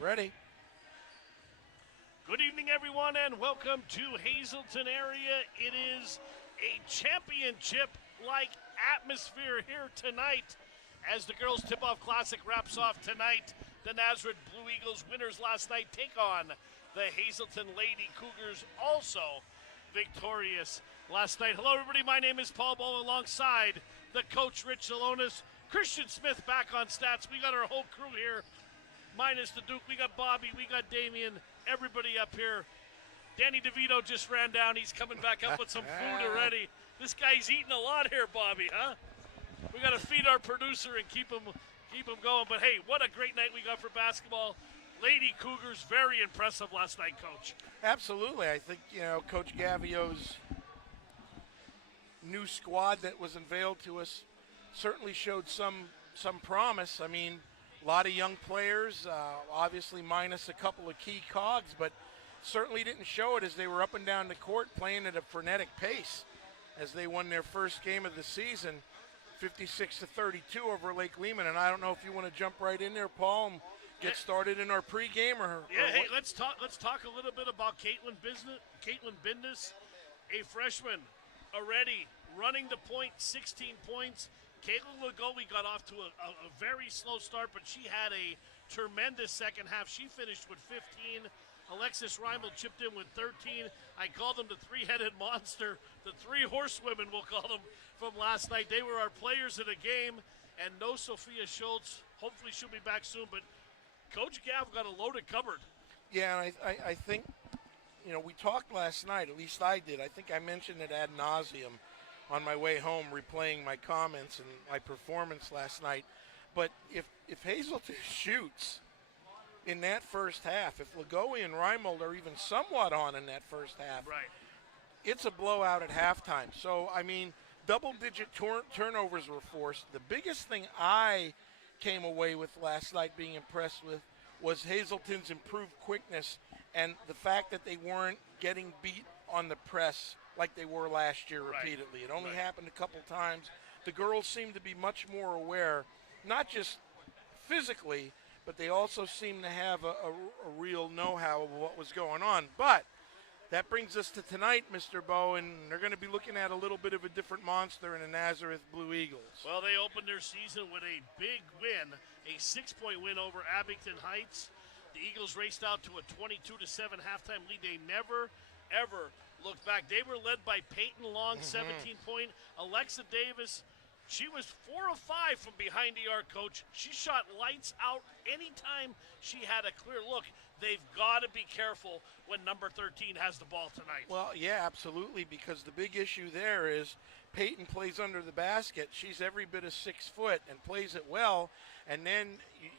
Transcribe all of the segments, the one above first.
Ready. Good evening, everyone, and welcome to Hazleton area. It is a championship-like atmosphere here tonight as the Girls Tip-Off Classic wraps off tonight. The Nazareth Blue Eagles winners last night take on the Hazleton Lady Cougars, also victorious last night. Hello, everybody. My name is Paul Bow alongside the coach, Rich Salonis. Christian Smith back on stats. We got our whole crew here, minus the Duke. We got Bobby, we got Damien, everybody up here. Danny DeVito just ran down. He's coming back up with some food already. This guy's eating a lot here, Bobby, huh? We got to feed our producer and keep him going. But, hey, what a great night we got for basketball. Lady Cougars, very impressive last night, Coach. Absolutely. I think, Coach Gavio's new squad that was unveiled to us certainly showed some promise. I mean, a lot of young players, obviously minus a couple of key cogs, but certainly didn't show it as they were up and down the court playing at a frenetic pace as they won their first game of the season, 56-32 over Lake-Lehman. And I don't know if you want to jump right in there, Paul, and get started in our pregame or hey, let's talk a little bit about Caitlin Bindus, a freshman already running the point, 16 points. Caitlin Legoe got off to a very slow start, but she had a tremendous second half. She finished with 15. Alexis Reimel chipped in with 13. I called them the three-headed monster, the three horsewomen, we'll call them, from last night. They were our players of the game, and no Sophia Schultz. Hopefully she'll be back soon, but Coach Gav got a loaded cupboard. Yeah, and I think, we talked last night, at least I did. I think I mentioned it ad nauseum on my way home, replaying my comments and my performance last night. But if Hazleton shoots in that first half, if Legoe and Reimold are even somewhat on in that first half, right, it's a blowout at halftime. So, I mean, double-digit turnovers were forced. The biggest thing I came away with last night being impressed with was Hazleton's improved quickness and the fact that they weren't getting beat on the press like they were last year repeatedly. It only happened a couple times. The girls seem to be much more aware, not just physically, but they also seem to have a real know-how of what was going on. But that brings us to tonight, Mr. Bow, and they're going to be looking at a little bit of a different monster in the Nazareth Blue Eagles. Well, they opened their season with a big win, a 6-point win over Abington Heights. The Eagles raced out to a 22-7 halftime lead. They never, ever looked back. They were led by Peyton Long, 17-point. Alexa Davis, she was 4 of 5 from behind the arc, Coach. She shot lights out anytime she had a clear look. They've got to be careful when number 13 has the ball tonight. Well, yeah, absolutely, because the big issue there is Peyton plays under the basket. She's every bit of 6 foot and plays it well, and then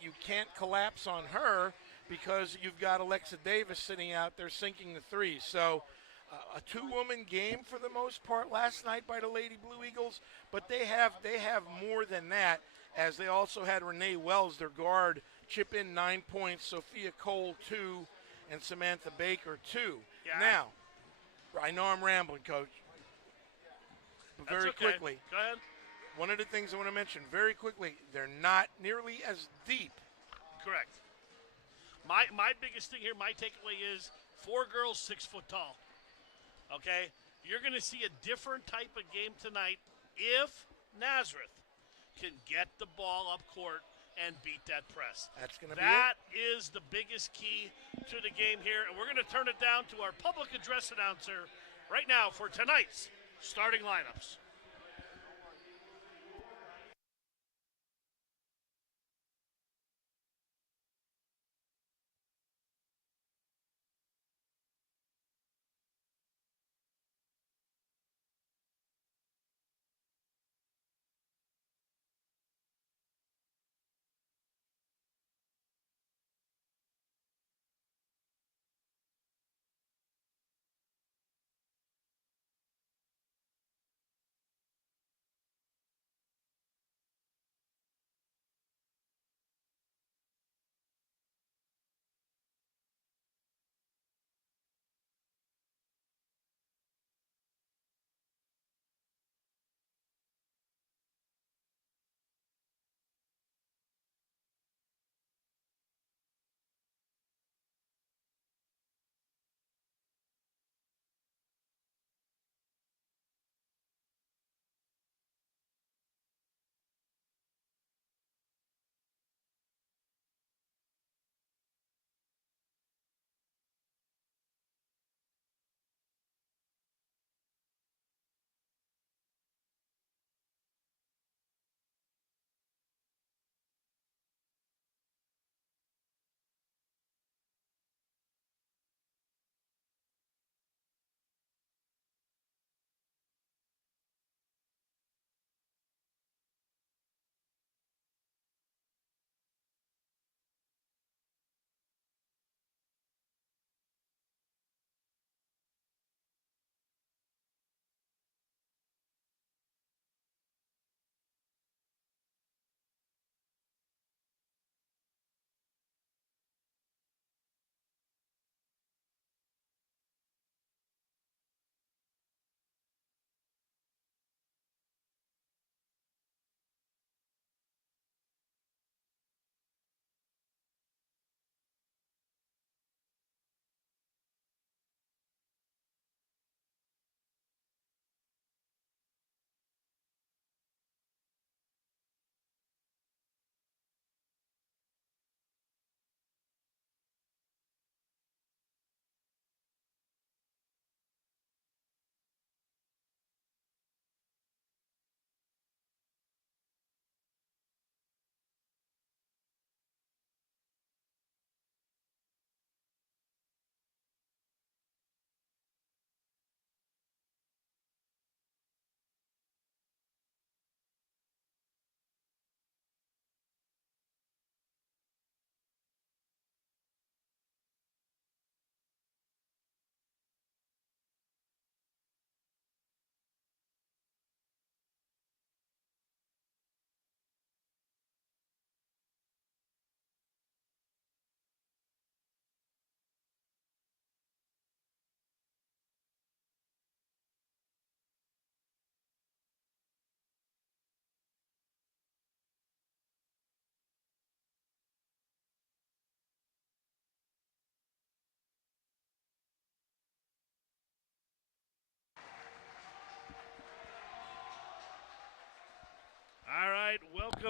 you can't collapse on her because you've got Alexa Davis sitting out there sinking the threes. So a two-woman game for the most part last night by the Lady Blue Eagles, but they have more than that, as they also had Renee Wells, their guard, chip in 9 points, Sophia Cole 2, and Samantha Baker 2. Yeah. Now, I know I'm rambling, Coach, but very quickly. Go ahead. One of the things I want to mention very quickly, they're not nearly as deep. Correct. My biggest thing here, my takeaway is 4 girls 6 foot tall. Okay? You're going to see a different type of game tonight if Nazareth can get the ball up court and beat that press. That's going to be That is the biggest key to the game here. And we're going to turn it down to our public address announcer right now for tonight's starting lineups.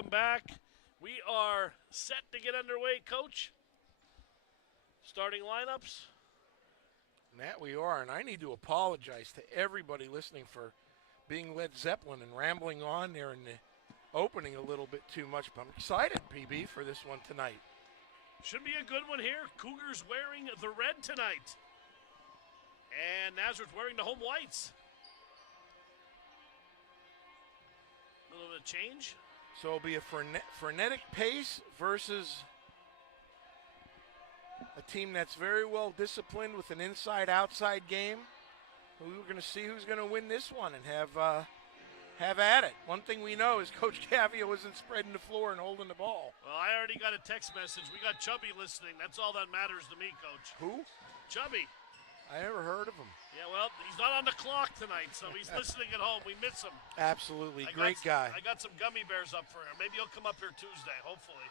welcome back. We are set to get underway, Coach. Starting lineups. And that we are, and I need to apologize to everybody listening for being Led Zeppelin and rambling on there in the opening a little bit too much, but I'm excited, PB, for this one tonight. Should be a good one here. Cougars wearing the red tonight. And Nazareth wearing the home whites. A little bit of change. So it'll be a frenetic pace versus a team that's very well disciplined with an inside-outside game. We're going to see who's going to win this one and have at it. One thing we know is Coach Gavio isn't spreading the floor and holding the ball. Well, I already got a text message. We got Chubby listening. That's all that matters to me, Coach. Who? Chubby. I never heard of him. Yeah, well, he's not on the clock tonight, so he's listening at home. We miss him. Absolutely. Great guy. I got some gummy bears up for him. Maybe he'll come up here Tuesday, hopefully.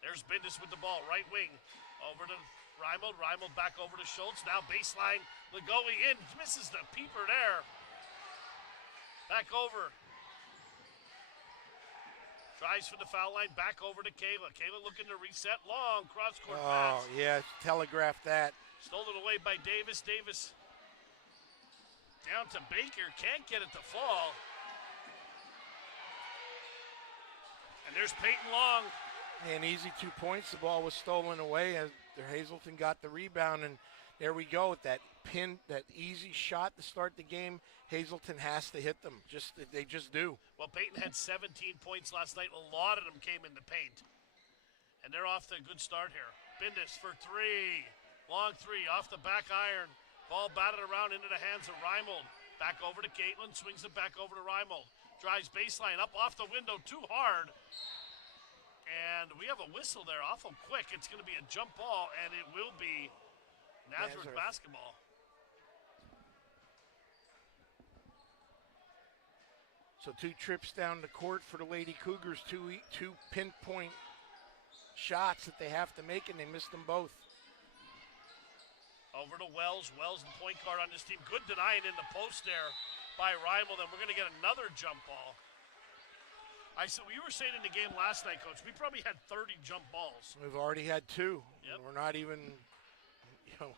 There's Bindus with the ball, right wing. Over to Reimold. Reimold back over to Schultz. Now baseline. Legoe in. Misses the peeper there. Back over. Tries for the foul line. Back over to Kayla. Kayla looking to reset. Long cross-court pass. Oh, yeah. Telegraph that. Stolen away by Davis. Davis down to Baker. Can't get it to fall. And there's Peyton Long. An easy 2 points. The ball was stolen away as Hazleton got the rebound. And there we go with that pin, that easy shot to start the game. Hazleton has to hit them. They just do. Well, Peyton had 17 points last night. A lot of them came in the paint. And they're off to a good start here. Bindus for three. Long three off the back iron. Ball batted around into the hands of Reimold. Back over to Caitlin. Swings it back over to Reimold. Drives baseline up off the window too hard. And we have a whistle there awful quick. It's going to be a jump ball, and it will be Nazareth basketball. So 2 trips down the court for the Lady Cougars. Two pinpoint shots that they have to make, and they missed them both. Over to Wells. Wells, the point guard on this team. Good denying in the post there by Reimold, and we're going to get another jump ball. I said, you were saying in the game last night, Coach, we probably had 30 jump balls. We've already had 2. Yep. We're not even, 2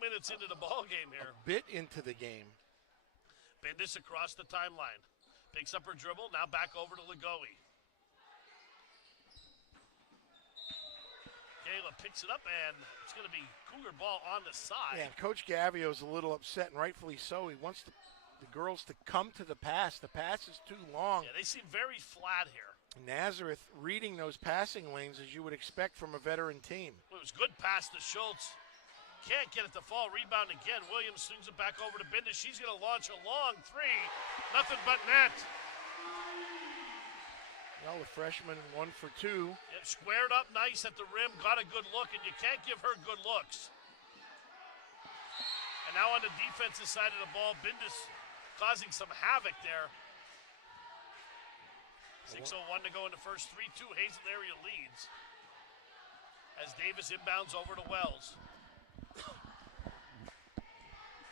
minutes into the ball game here. A bit into the game. Bindus across the timeline. Picks up her dribble, now back over to Legoe. Kayla picks it up, and it's going to be Cougar ball on the side. Yeah, Coach Gavio's a little upset, and rightfully so. He wants the girls to come to the pass. The pass is too long. Yeah, they seem very flat here. Nazareth reading those passing lanes as you would expect from a veteran team. Well, it was good pass to Schultz. Can't get it to fall. Rebound again. Williams swings it back over to Bindus. She's going to launch a long three. Nothing but net. Well, the freshman 1 for 2. Yep, squared up nice at the rim. Got a good look, and you can't give her good looks. And now on the defensive side of the ball, Bindus causing some havoc there. 6:01 to go in the first. 3-2 Hazleton area leads. As Davis inbounds over to Wells.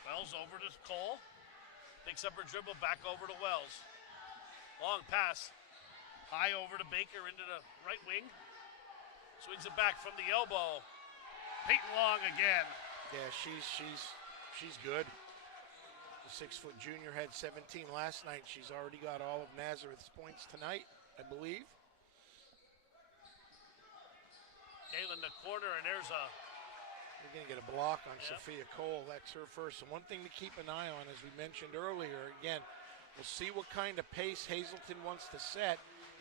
Wells over to Cole. Picks up her dribble back over to Wells. Long pass. High over to Baker into the right wing. Swings it back from the elbow. Peyton Long again. Yeah, she's good. The 6-foot junior had 17 last night. She's already got all of Nazareth's points tonight, I believe. Kayla in the corner, and there's a... You're going to get a block on Sophia Cole. That's her first. And one thing to keep an eye on, as we mentioned earlier, again, we'll see what kind of pace Hazleton wants to set.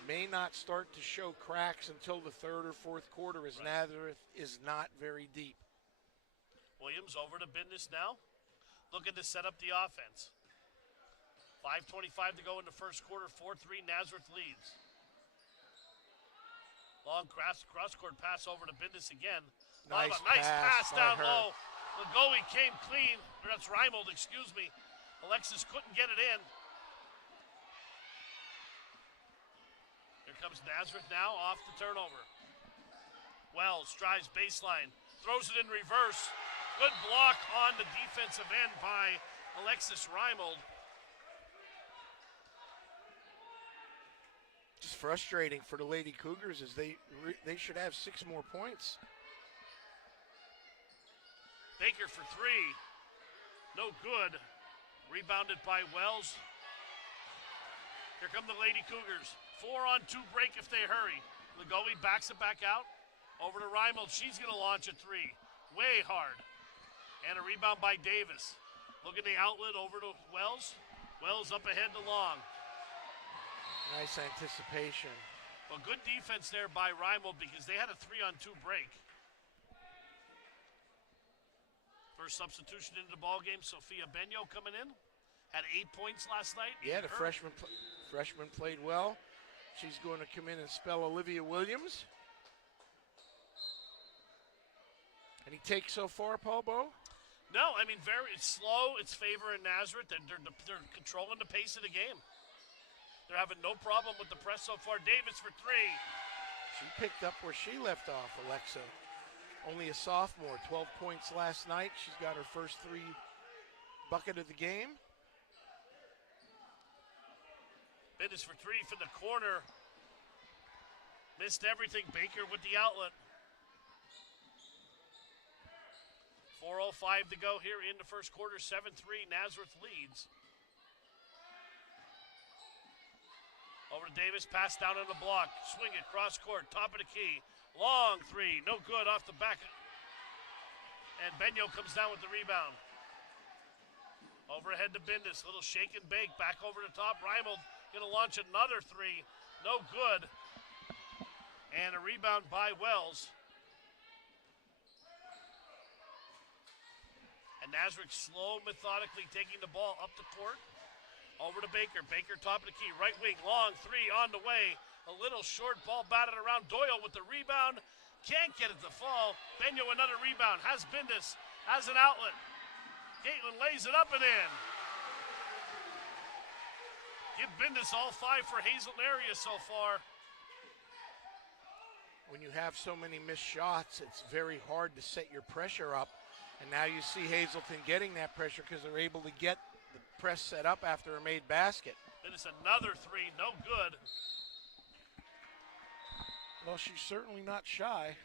May not start to show cracks until the 3rd or 4th quarter, as Nazareth is not very deep. Williams over to Bindus now. Looking to set up the offense. 5:25 to go in the first quarter. 4-3 Nazareth leads. Long cross-court pass over to Bindus again. Nice pass down her. low. Legoe came clean. Or that's Reimold, excuse me. Alexis couldn't get it in. Here comes Nazareth now off the turnover. Wells drives baseline. Throws it in reverse. Good block on the defensive end by Alexis Reimold. frustrating for the Lady Cougars as they should have 6 more points. Baker for 3. No good. Rebounded by Wells. Here come the Lady Cougars. 4-on-2 break if they hurry. Legoe backs it back out. Over to Reimold. She's going to launch a 3. Way hard. And a rebound by Davis. Look at the outlet over to Wells. Wells up ahead to Long. Nice anticipation. Well, good defense there by Reimold because they had a 3-on-2 break. First substitution into the ballgame, Sophia Benyo coming in. Had 8 points last night. Yeah, the freshman played well. She's going to come in and spell Olivia Williams. Any takes so far, Paul Bowe? No, I mean, it's slow. It's favoring Nazareth. They're controlling the pace of the game. They're having no problem with the press so far. Davis for 3. She picked up where she left off, Alexa. Only a sophomore, 12 points last night. She's got her first 3 bucket of the game. Bendis for 3 from the corner. Missed everything. Baker with the outlet. 4:05 to go here in the first quarter. 7-3. Nazareth leads. Over to Davis, pass down on the block. Swing it, cross court, top of the key. Long 3, no good off the back. And Benyo comes down with the rebound. Overhead to Bendis, little shake and bake, back over the top. Reimold gonna launch another 3, no good. And a rebound by Wells. And Nazareth slow, methodically taking the ball up the court. Over to Baker. Baker top of the key. Right wing. Long 3 on the way. A little short ball batted around. Doyle with the rebound. Can't get it to fall. Benyo another rebound. Has Bendis. Has an outlet. Caitlin lays it up and in. Give Bendis all 5 for Hazleton area so far. When you have so many missed shots, it's very hard to set your pressure up. And now you see Hazleton getting that pressure because they're able to get the press set up after a made basket. Bendis another 3, no good. Well, she's certainly not shy.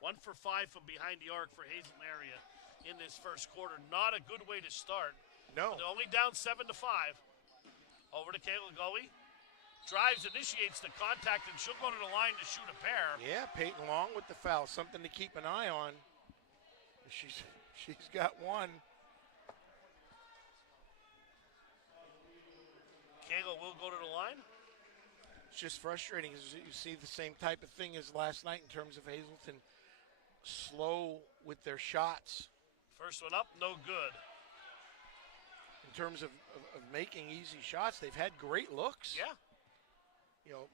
One for 5 from behind the arc for Hazleton area in this first quarter. Not a good way to start. No. They're only down 7-5. Over to Kayla Goey. Drives, initiates the contact, and she'll go to the line to shoot a pair. Yeah, Peyton Long with the foul. Something to keep an eye on. She's got one. Kayla will go to the line. It's just frustrating as you see the same type of thing as last night in terms of Hazleton slow with their shots. First one up, no good. In terms of making easy shots, they've had great looks. Yeah. You know,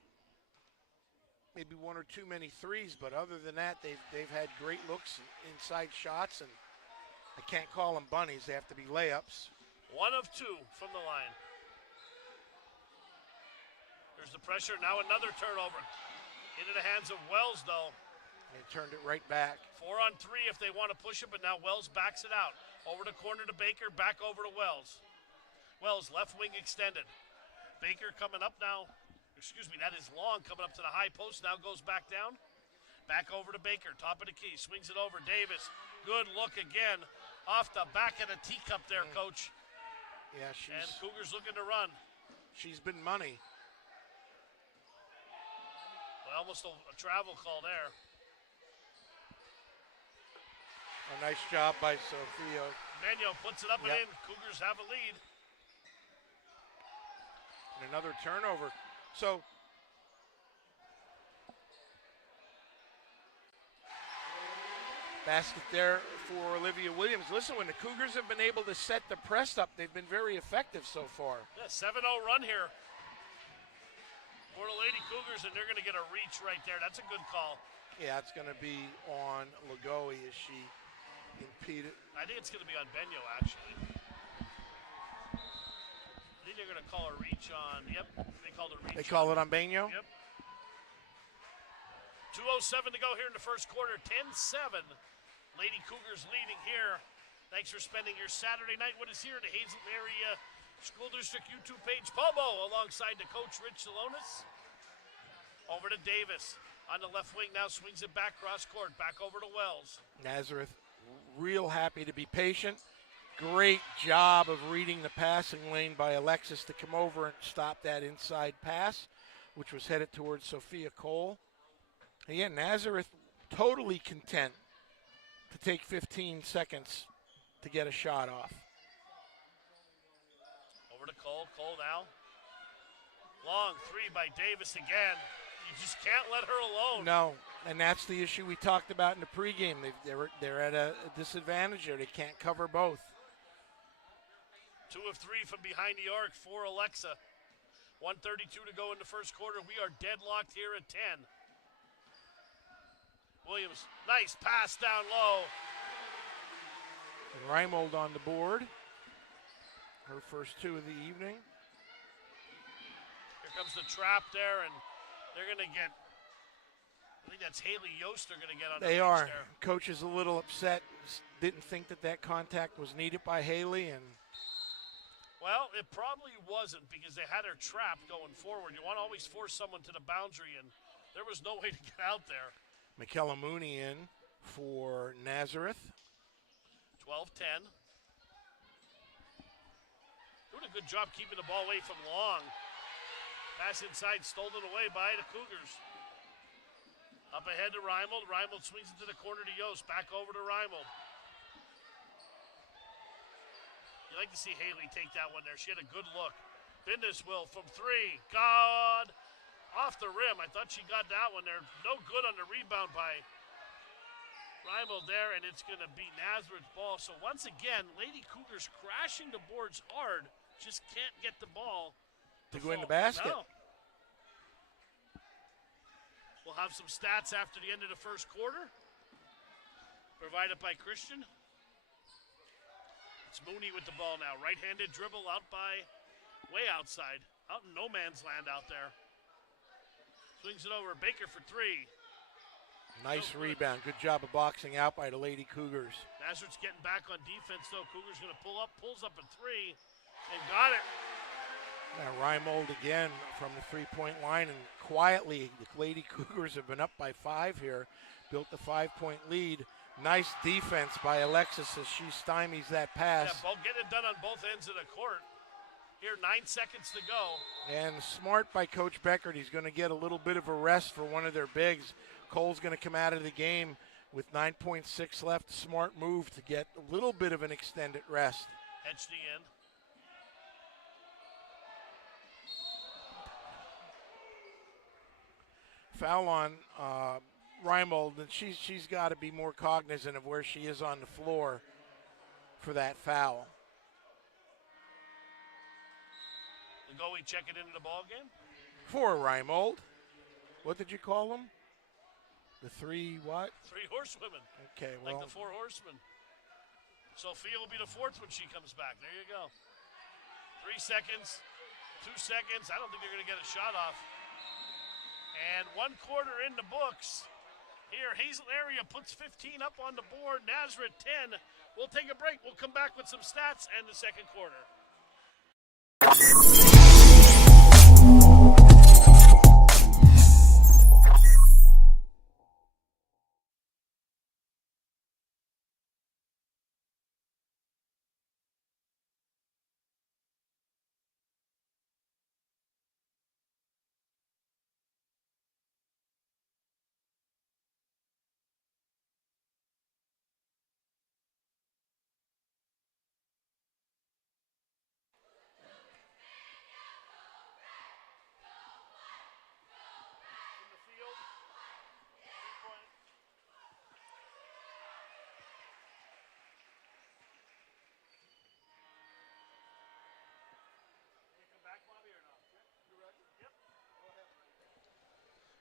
maybe 1 or 2 many threes, but other than that, they've had great looks, inside shots, and I can't call them bunnies. They have to be layups. 1 of 2 from the line. There's the pressure. Now another turnover. Into the hands of Wells, though. They turned it right back. 4 on 3 if they want to push it, but now Wells backs it out. Over the corner to Baker, back over to Wells. Wells, left wing extended. Baker coming up now. Excuse me, that is Long coming up to the high post, now goes back down. Back over to Baker, top of the key, swings it over. Davis, good look again. Off the back of the teacup there, Coach. Yeah, and Cougars looking to run. She's been money. Well, almost a travel call there. A nice job by Sophia. Benyo puts it up and in. Cougars have a lead. And another turnover. So, basket there for Olivia Williams. Listen, when the Cougars have been able to set the press up, they've been very effective so far. Yeah, 7-0 run here for the Lady Cougars, and they're going to get a reach right there. That's a good call. Yeah, it's going to be on Legoe as she impeded. I think it's going to be on Benyo, actually. I think they're going to call a reach on, they called a reach. They call it on Benyo? Yep. 2:07 to go here in the first quarter, 10-7. Lady Cougars leading here Thanks for spending your Saturday night with us here at the Hazleton Area School District YouTube page. Pobo alongside the coach, Rich Salonis. Over to Davis. On the left wing now, swings it back, cross court, back over to Wells. Nazareth real happy to be patient. Great job of reading the passing lane by Alexis to come over and stop that inside pass, which was headed towards Sophia Cole. Again, Nazareth totally content to take 15 seconds to get a shot off. Over to Cole. Cole now. Long three by Davis again. You just can't let her alone. No, and that's the issue we talked about in the pregame. They're at a disadvantage there. They can't cover both. 2 of 3 from behind the arc for Alexa. 1:32 to go in the first quarter. We are deadlocked here at 10. Williams, nice pass down low. And Reimold on the board. Her first 2 of the evening. Here comes the trap there, and they're going to get, I think that's Haley Yost they're going to get on the They are. there. Coach is a little upset. Didn't think that contact was needed by Haley. And Well, it probably wasn't because they had her trapped going forward. You want to always force someone to the boundary, and there was no way to get out there. McKella Mooney in for Nazareth. 12-10. Doing a good job keeping the ball away from Long. Pass inside, stolen away by the Cougars. Up ahead to Reimold. Reimold swings it to the corner to Yost. Back over to Reimold. You like to see Haley take that one there. She had a good look. Bindiswill from 3. God. Off the rim. I thought she got that one there. No good on the rebound by Reimold there, and it's going to be Nazareth's ball. So once again, Lady Cougars crashing the boards hard. Just can't get the ball to go in the basket. No. We'll have some stats after the end of the first quarter, provided by Christian. It's Mooney with the ball now. Right-handed dribble out by, way outside. Out in no man's land out there. Swings it over. Baker for 3. Nice rebound. Good job of boxing out by the Lady Cougars. Nazareth's getting back on defense, though. Cougars going to pull up, pulls up a 3, and got it. Now Reimold again from the three-point line, and quietly the Lady Cougars have been up by 5 here. Built the 5-point lead. Nice defense by Alexis as she stymies that pass. Yeah, get it done on both ends of the court. Here, 9 seconds to go. And smart by Coach Beckert. He's going to get a little bit of a rest for one of their bigs. Cole's going to come out of the game with 9.6 left. Smart move to get a little bit of an extended rest. Edge the end. Foul on Reimold, and she's got to be more cognizant of where she is on the floor for that foul. Go, we check it into the ball game. For Reimold. What did you call them? The 3 what? 3 horsewomen. Okay, well. Like the 4 horsemen. Sophia will be the 4th when she comes back. There you go. 3 seconds, 2 seconds. I don't think they're going to get a shot off. And 1 quarter in the books. Here, Hazleton area puts 15 up on the board. Nazareth 10. We'll take a break. We'll come back with some stats and the second quarter.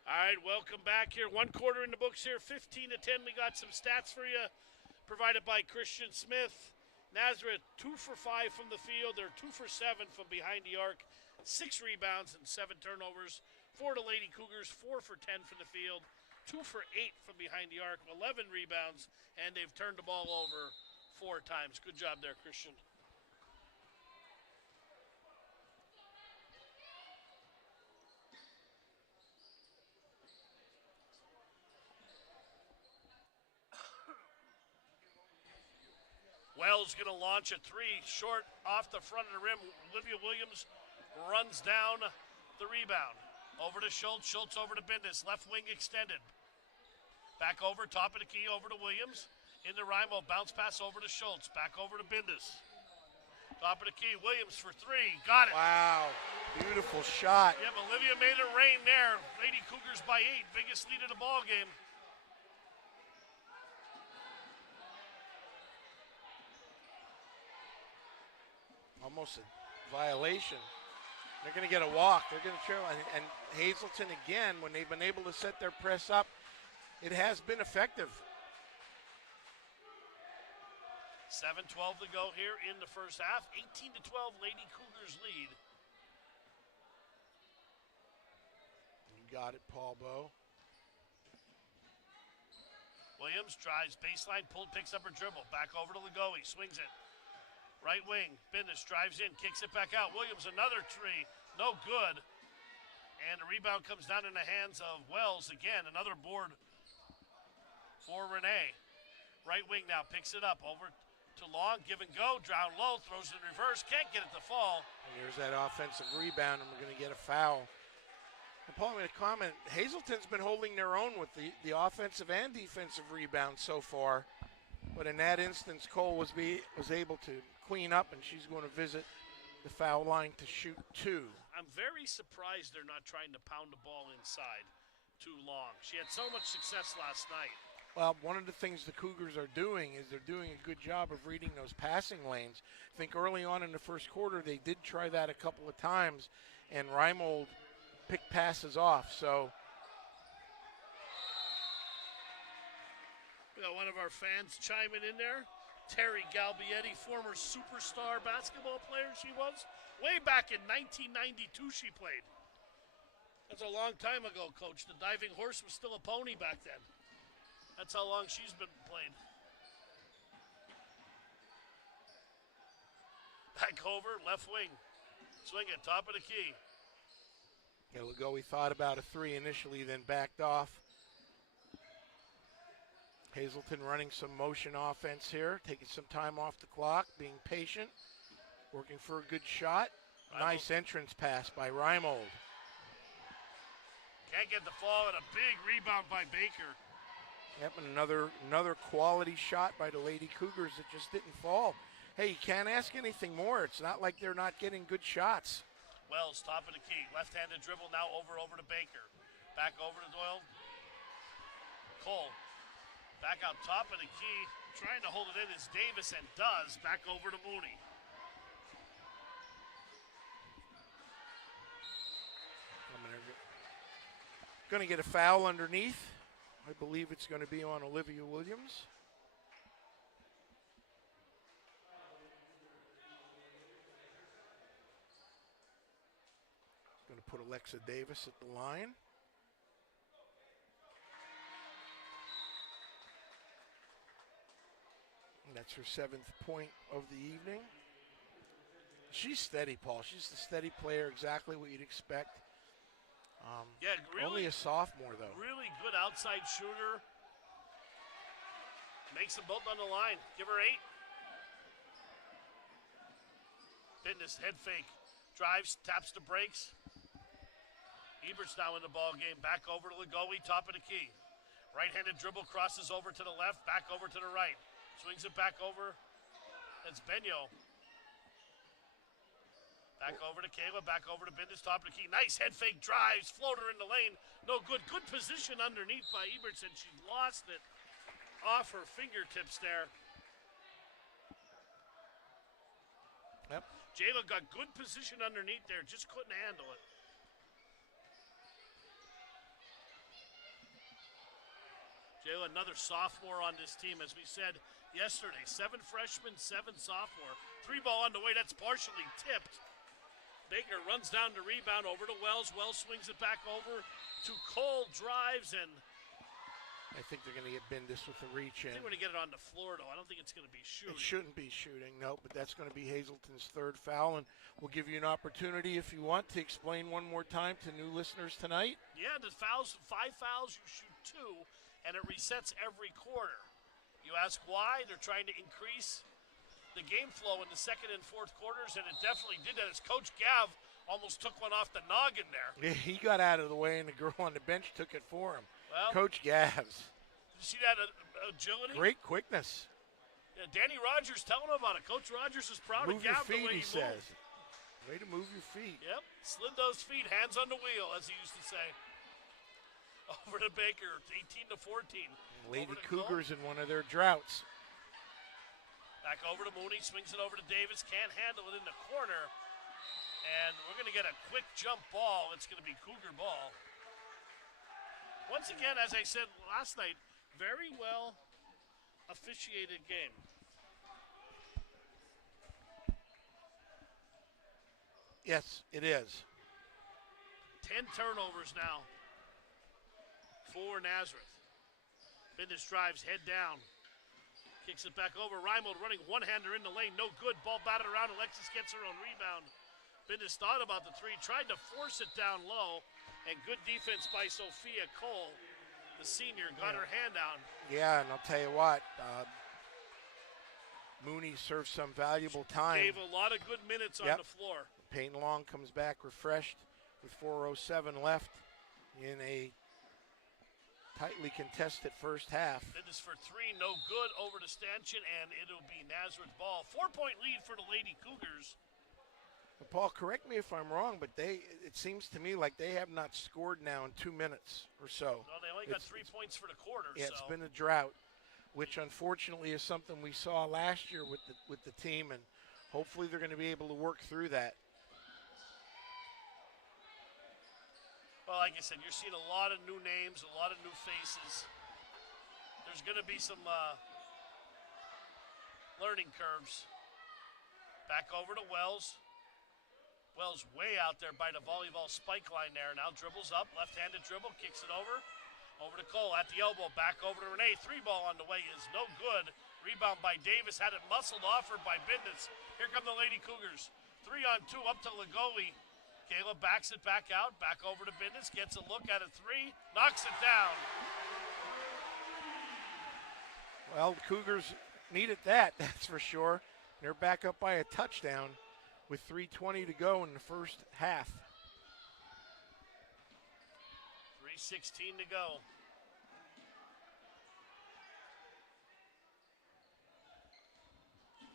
All right, welcome back here. 1 quarter in the books here, 15-10. We got some stats for you, provided by Christian Smith. Nazareth 2 for 5 from the field. They're 2 for 7 from behind the arc. 6 rebounds and 7 turnovers. For the Lady Cougars, 4 for 10 from the field. 2 for 8 from behind the arc. 11 rebounds, and they've turned the ball over 4 times. Good job there, Christian. Wells going to launch a 3 short off the front of the rim. Olivia Williams runs down the rebound. Over to Schultz. Schultz over to Bindus. Left wing extended. Back over, top of the key, over to Williams. Into Rimo. Bounce pass over to Schultz. Back over to Bindus. Top of the key. Williams for 3. Got it. Wow. Beautiful shot. Yep, Olivia made it rain there. Lady Cougars by 8. Biggest lead of the ball game. Almost a violation. They're going to get a walk. They're going to trail. And Hazleton, again, when they've been able to set their press up, it has been effective. 7:12 to go here in the first half. 18-12, Lady Cougars lead. You got it, Paul Bowe. Williams drives, baseline, pulled, picks up her dribble. Back over to Ligoe, swings it. Right wing, Bindus drives in, kicks it back out. Williams, another 3, no good. And the rebound comes down in the hands of Wells. Again, another board for Renee. Right wing now, picks it up, over to Long, give and go, down low, throws it in reverse, can't get it to fall. And here's that offensive rebound, and we're going to get a foul. And Paul made a comment, Hazleton's been holding their own with the offensive and defensive rebounds so far. But in that instance, Cole was able to clean up, and she's going to visit the foul line to shoot 2. I'm very surprised they're not trying to pound the ball inside too long. She had so much success last night. Well, one of the things the Cougars are doing is they're doing a good job of reading those passing lanes. I think early on in the first quarter, they did try that a couple of times, and Reimold picked passes off. So we got one of our fans chiming in there. Terry Galbietti, former superstar basketball player she was. Way back in 1992 she played. That's a long time ago, Coach. The diving horse was still a pony back then. That's how long she's been playing. Back over, left wing. Swing it, top of the key. Yeah, Ligoe thought about a 3 initially, then backed off. Hazleton running some motion offense here, taking some time off the clock, being patient, working for a good shot. Nice entrance pass by Reimold. Can't get the fall, and a big rebound by Baker. Yep, and another quality shot by the Lady Cougars that just didn't fall. Hey, you can't ask anything more. It's not like they're not getting good shots. Wells, top of the key, left-handed dribble now over to Baker. Back over to Doyle. Cole. Back out top of the key, trying to hold it in is Davis, and does. Back over to Mooney. Going to get a foul underneath. I believe it's going to be on Olivia Williams. Going to put Alexa Davis at the line. That's her 7th point of the evening. She's steady, Paul. She's the steady player, exactly what you'd expect. Yeah, really, only a sophomore, though. Really good outside shooter. Makes them both on the line. Give her 8. Bindus, head fake. Drives, taps the brakes. Ebert's now in the ball game. Back over to Ligoe, top of the key. Right-handed dribble, crosses over to the left, back over to the right. Swings it back over. That's Benyo. Back over to Kayla, back over to Bindus, top of the key. Nice head fake, drives, floater in the lane. No good. Good position underneath by Eberts, and she lost it off her fingertips there. Yep. Jayla got good position underneath there, just couldn't handle it. Jayla, another sophomore on this team, as we said yesterday. 7 freshmen, 7 sophomore. 3 ball on the way, that's partially tipped. Baker runs down the rebound over to Wells. Wells swings it back over to Cole, drives, and I think they're going to get Bindis with the reach in. I think we're going to get it on the floor, though. I don't think it's going to be shooting. It shouldn't be shooting, no, but that's going to be Hazleton's third foul, and we'll give you an opportunity if you want to explain one more time to new listeners tonight. Yeah, the fouls, 5 fouls, you shoot 2, and it resets every quarter. You ask why? They're trying to increase the game flow in the second and fourth quarters, and it definitely did that as Coach Gav almost took one off the noggin there. Yeah, he got out of the way, and the girl on the bench took it for him. Well, Coach Gavs. Did you see that agility? Great quickness. Yeah, Danny Rogers telling him about it. Coach Rogers is proud Move of Gav your feet, the way he he says. moved. Way to move your feet. Yep, slid those feet, hands on the wheel, as he used to say. Over to Baker, 18-14. Lady Cougars in one of their droughts. Back over to Mooney, swings it over to Davis, can't handle it in the corner. And we're going to get a quick jump ball. It's going to be Cougar ball. Once again, as I said last night, very well officiated game. Yes, it is. 10 turnovers now for Nazareth. Bindis drives, head down. Kicks it back over. Reimold running one-hander in the lane. No good. Ball batted around. Alexis gets her own rebound. Bindis thought about the 3. Tried to force it down low. And good defense by Sophia Cole. The senior got her hand down. Yeah, and I'll tell you what. Mooney served some valuable time. Gave a lot of good minutes on the floor. Peyton Long comes back refreshed with 4:07 left in a tightly contested first half. Bindis for 3, no good over to Stanchion, and it'll be Nazareth ball. 4-point lead for the Lady Cougars. Paul, correct me if I'm wrong, but it seems to me like they have not scored now in 2 minutes or so. No, they only got 3 points for the quarter. Yeah, so. It's been a drought, which unfortunately is something we saw last year with the team, and hopefully they're going to be able to work through that. Well, like I said, you're seeing a lot of new names, a lot of new faces. There's going to be some learning curves. Back over to Wells. Wells way out there by the volleyball spike line there. Now dribbles up, left-handed dribble, kicks it over. Over to Cole at the elbow, back over to Renee. 3 ball on the way is no good. Rebound by Davis, had it muscled off her by Bindis. Here come the Lady Cougars. 3-on-2 up to Lagoli. Kayla backs it back out, back over to Bindis, gets a look at a 3, knocks it down. Well, the Cougars needed that, that's for sure. They're back up by a touchdown with 3:20 to go in the first half. 3:16 to go.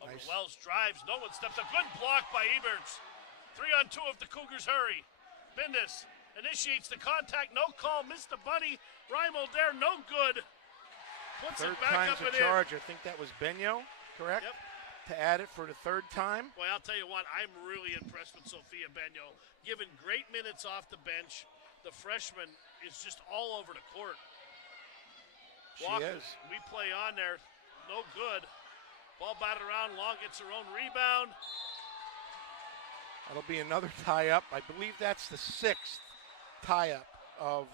Over Nice. Wells drives, no one steps. A good block by Eberts. 3-on-2 of the Cougars hurry. Bindis initiates the contact, no call, missed the bunny. Reimold there, no good. Puts Third it back time's up a and charge. I think that was Benyo, correct? Yep. To add it for the 3rd time. Boy, I'll tell you what, I'm really impressed with Sophia Benyo. Given great minutes off the bench, the freshman is just all over the court. She is. We play on there, no good. Ball batted around, Long gets her own rebound. That'll be another tie-up. I believe that's the 6th tie-up of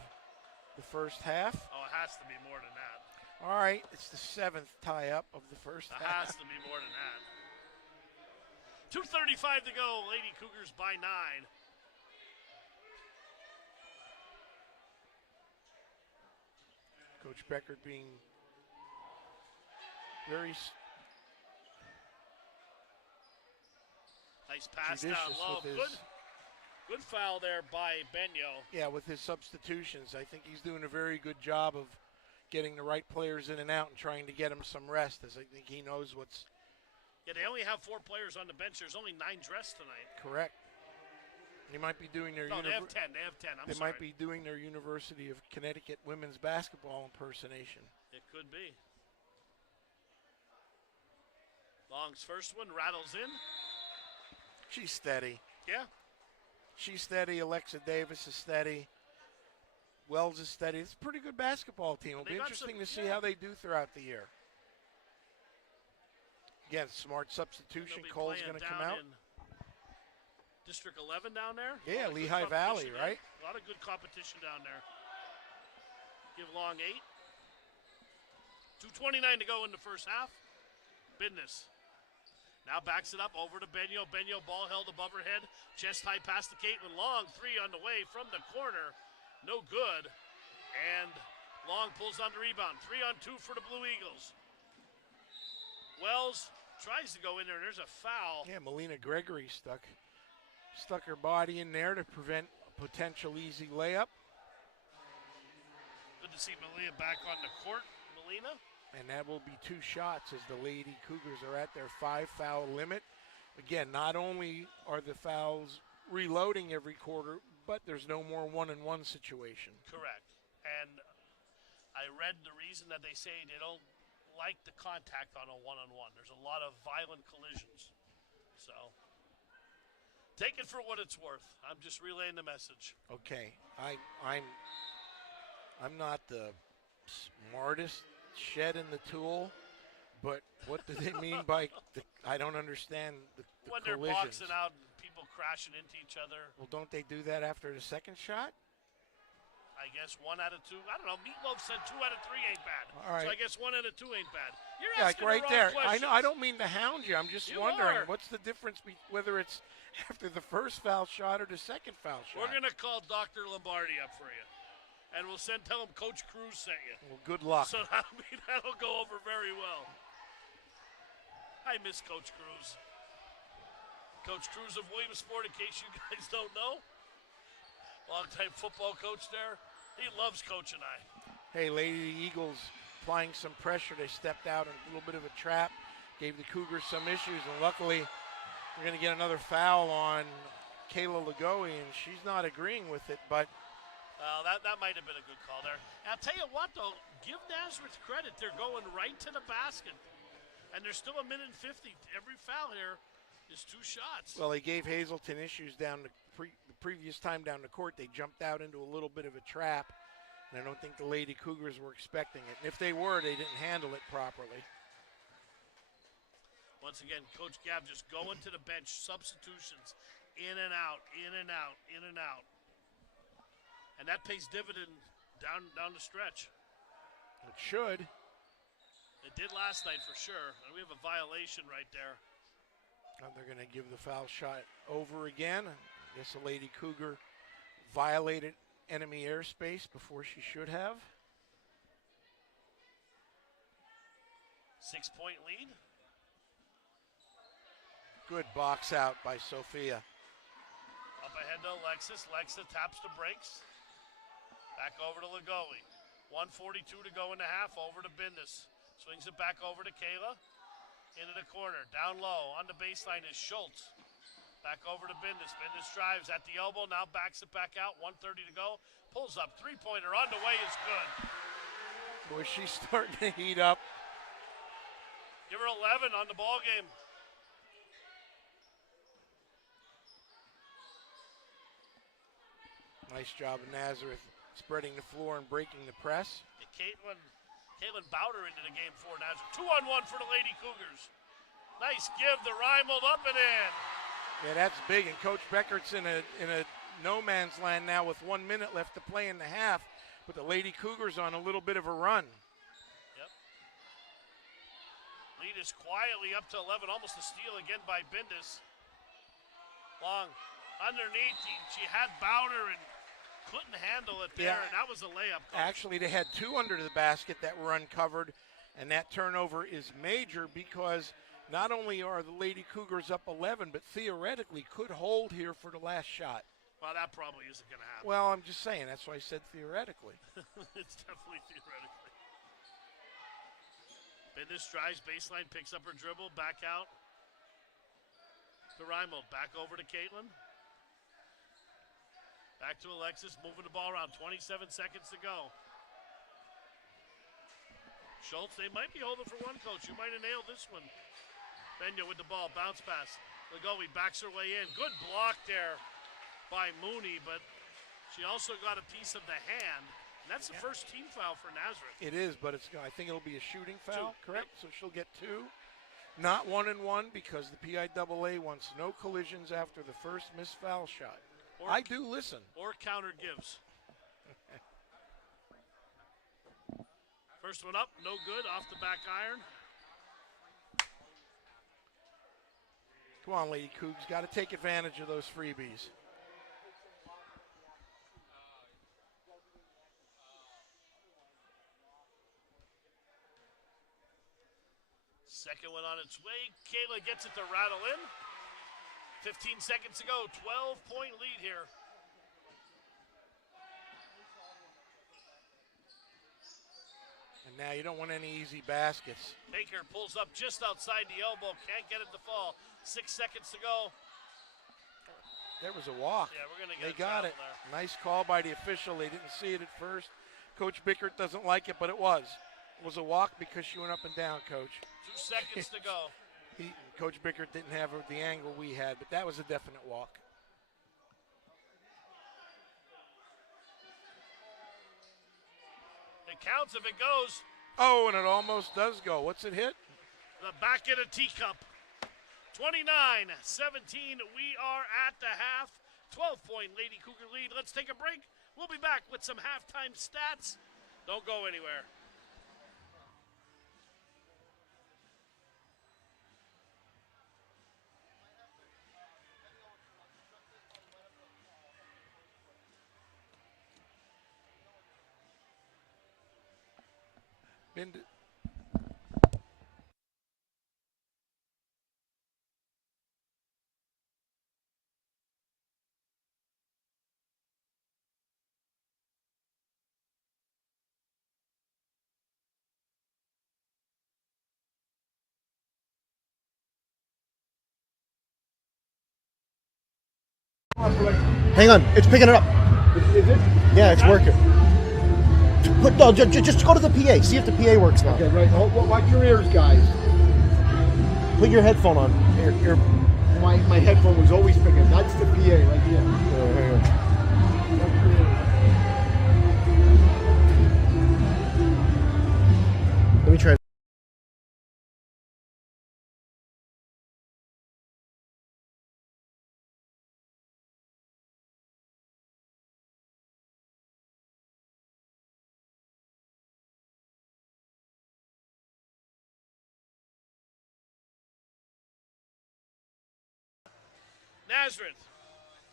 the first half. Oh, it has to be more than that. All right, it's the 7th tie-up of the first It half. has to be more than that. 2:35 to go. Lady Cougars by 9. Coach Beckert being very Nice pass down judicious low. with his, Good foul there by Benyo. yeah, with his substitutions. I think he's doing a very good job of getting the right players in and out and trying to get them some rest, as I think he knows what's Yeah, they only have 4 players on the bench. There's only 9 dressed tonight. correct. They might be doing their No, they have 10. They have 10. I'm they sorry. might be doing their University of Connecticut women's basketball impersonation. It could be. Long's first one rattles in. She's steady. Yeah. She's steady. Alexa Davis is steady. Wells is steady. It's a pretty good basketball team. It'll They be got interesting some- to see yeah. how they do throughout the year. Again, smart They'll substitution. be Cole's playing going to down come out. in District 11 down there. Yeah, A lot of good Lehigh Valley, competition, right? A lot of good competition down there. Give Long 8. 2:29 to go in the first half. Business. Now backs it up over to Benyo. Benyo, ball held above her head. Chest high pass to Caitlin Long. 3 on the way from the corner. No good. And Long pulls on the rebound. 3-on-2 for the Blue Eagles. Wells tries to go in there, and there's a foul. Yeah, Melina Gregory stuck her body in there to prevent a potential easy layup. Good to see Melina back on the court. Melina. And that will be 2 shots as the Lady Cougars are at their 5-foul limit. Again, not only are the fouls reloading every quarter, but there's no more 1-on-1 situation. Correct. And I read the reason that they say they don't like the contact on a 1-on-1. There's a lot of violent collisions. So take it for what it's worth. I'm just relaying the message. Okay. I'm not the smartest shed in the tool, but what do they mean by I don't understand the when collisions. They're boxing out and people crashing into each other. Well, don't they do that after the second shot? I guess 1 out of 2. I don't know. Meatloaf said 2 out of 3 ain't bad. All right. So I guess 1 out of 2 ain't bad. You're Yeah, asking like right the wrong there. questions. I know. I don't mean to hound you. I'm just You wondering are. what's the difference whether it's after the first foul shot or the second foul shot. We're gonna call Dr. Lombardi up for you, and we'll tell him Coach Cruz sent you. Well, good luck. So that'll go over very well. I miss Coach Cruz. Coach Cruz of Williamsport, in case you guys don't know. Long-time football coach there. He loves coaching Hey, Lady Eagles applying some pressure. They stepped out in a little bit of a trap, gave the Cougars some issues, and luckily we're going to get another foul on Kayla Lagoe, and she's not agreeing with it, but that might have been a good call there. And I'll tell you what, though, give Nazareth credit. They're going right to the basket, and there's still 1:50. Every foul here is 2 shots. well, they gave Hazleton issues down the previous time down the court. They jumped out into a little bit of a trap, and I don't think the Lady Cougars were expecting it. And if they were, they didn't handle it properly. Once again, Coach Gabb just going to the bench, substitutions, in and out, in and out, in and out. And that pays dividend down the stretch. It should. It did last night for sure. And we have a violation right there. And they're going to give the foul shot over again. I guess the Lady Cougar violated enemy airspace before she should have. 6-point lead. Good box out by Sophia. Up ahead to Alexis. Alexa taps the brakes. Back over to Lagoe. 1:42 to go in the half. Over to Bindus. Swings it back over to Kayla. Into the corner. Down low. On the baseline is Schultz. Back over to Bindus. Bindus drives at the elbow. Now backs it back out. 1:30 to go. Pulls up. 3-pointer on the way is good. Boy, she's starting to heat up. Give her 11 on the ball game. Nice job of Nazareth spreading the floor and breaking the press. Caitlin Bowder into the game for Nazareth. 2-on-1 for the Lady Cougars. Nice give. The Reimold up and in. Yeah, that's big. And Coach Beckert's in a no man's land now with 1 minute left to play in the half. But the Lady Cougars on a little bit of a run. Yep. Lead is quietly up to 11. Almost a steal again by Bindus. Long underneath. She had Bowder and couldn't handle it there, and that was a layup. Coach. Actually, they had 2 under the basket that were uncovered, and that turnover is major because not only are the Lady Cougars up 11, but theoretically could hold here for the last shot. Well, that probably isn't going to happen. Well, I'm just saying. That's why I said theoretically. It's definitely theoretically. Bindus drives baseline, picks up her dribble, back out to Reimold. Back over to Caitlin. Back to Alexis, moving the ball around. 27 seconds to go. Schultz, they might be holding for one, Coach. You might have nailed this one. Benya with the ball, bounce pass. Lagoe backs her way in. Good block there by Mooney, but she also got a piece of the hand. And that's the first team foul for Nazareth. It is, but I think it'll be a shooting foul, 2. correct? So she'll get 2. Not 1-and-1 because the PIAA wants no collisions after the first missed foul shot. I do listen. Or counter gives. First one up, no good, off the back iron. Come on, Lady Cougs. Got to take advantage of those freebies. Second one on its way. Kayla gets it to rattle in. 15 seconds to go. 12-point lead here. And now you don't want any easy baskets. Baker pulls up just outside the elbow. Can't get it to fall. 6 seconds to go. There was a walk. Yeah, we're going to get They got it. there. Nice call by the official. They didn't see it at first. Coach Bickert doesn't like it, but it was. It was a walk because she went up and down, Coach. 2 seconds to go. Coach Bickert didn't have the angle we had, but that was a definite walk. It counts if it goes. Oh, and it almost does go. What's it hit? The back of the teacup. 29-17. We are at the half. 12-point Lady Cougar lead. Let's take a break. We'll be back with some halftime stats. Don't go anywhere. Hang on, it's picking it up. Is it? Yeah, it's working. Just go to the PA. See if the PA works now. Okay, right. Watch your ears, guys. Put your headphone on. Here. My headphone was always picking. That's the PA right here. Hang on. Let me try. Nazareth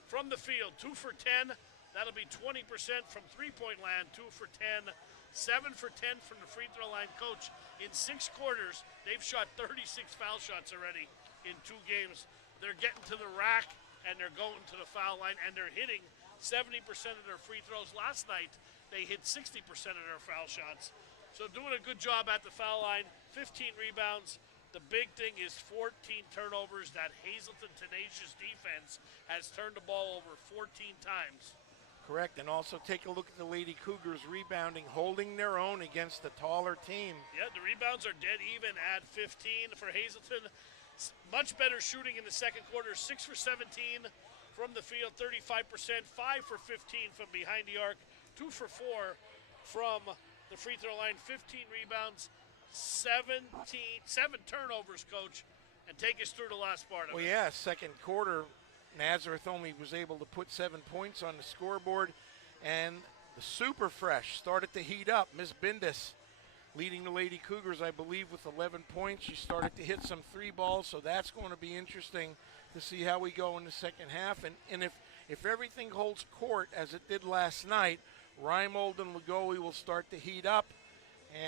from the field, 2 for 10. That'll be 20% from three-point land, 2 for 10. 7 for 10 from the free throw line. Coach, in 6 quarters, they've shot 36 foul shots already in 2 games. They're getting to the rack, and they're going to the foul line, and they're hitting 70% of their free throws. Last night, they hit 60% of their foul shots. So doing a good job at the foul line, 15 rebounds. The big thing is 14 turnovers. That Hazleton tenacious defense has turned the ball over 14 times. Correct, and also take a look at the Lady Cougars rebounding, holding their own against the taller team. Yeah, the rebounds are dead even at 15 for Hazleton. Much better shooting in the second quarter, 6 for 17 from the field, 35%, 5 for 15 from behind the arc, 2 for 4 from the free throw line, 15 rebounds, 7 turnovers, Coach, and take us through the last part of it. Well, yeah, second quarter, Nazareth only was able to put 7 points on the scoreboard, and the Super Fresh started to heat up. Miss Bindis leading the Lady Cougars, I believe, with 11 points. She started to hit some 3 balls, so that's going to be interesting to see how we go in the second half. And if everything holds court as it did last night, Reimold and Lugowi will start to heat up,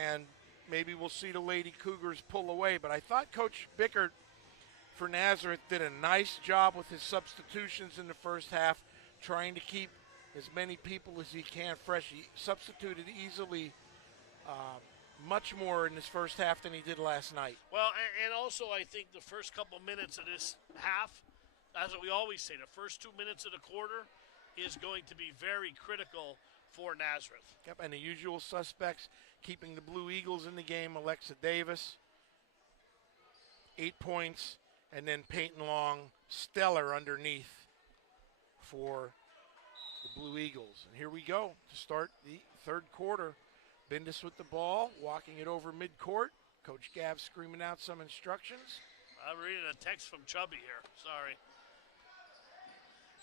and maybe we'll see the Lady Cougars pull away. But I thought Coach Bickert for Nazareth did a nice job with his substitutions in the first half, trying to keep as many people as he can fresh. He substituted easily much more in this first half than he did last night. Well, and also I think the first couple minutes of this half, as we always say, the first 2 minutes of the quarter is going to be very critical for Nazareth. Yep, and the usual suspects keeping the Blue Eagles in the game, Alexa Davis, 8 points, and then Peyton Long, stellar underneath for the Blue Eagles. And here we go to start the third quarter. Bindis with the ball, walking it over midcourt. Coach Gav screaming out some instructions. I'm reading a text from Chubby here. Sorry.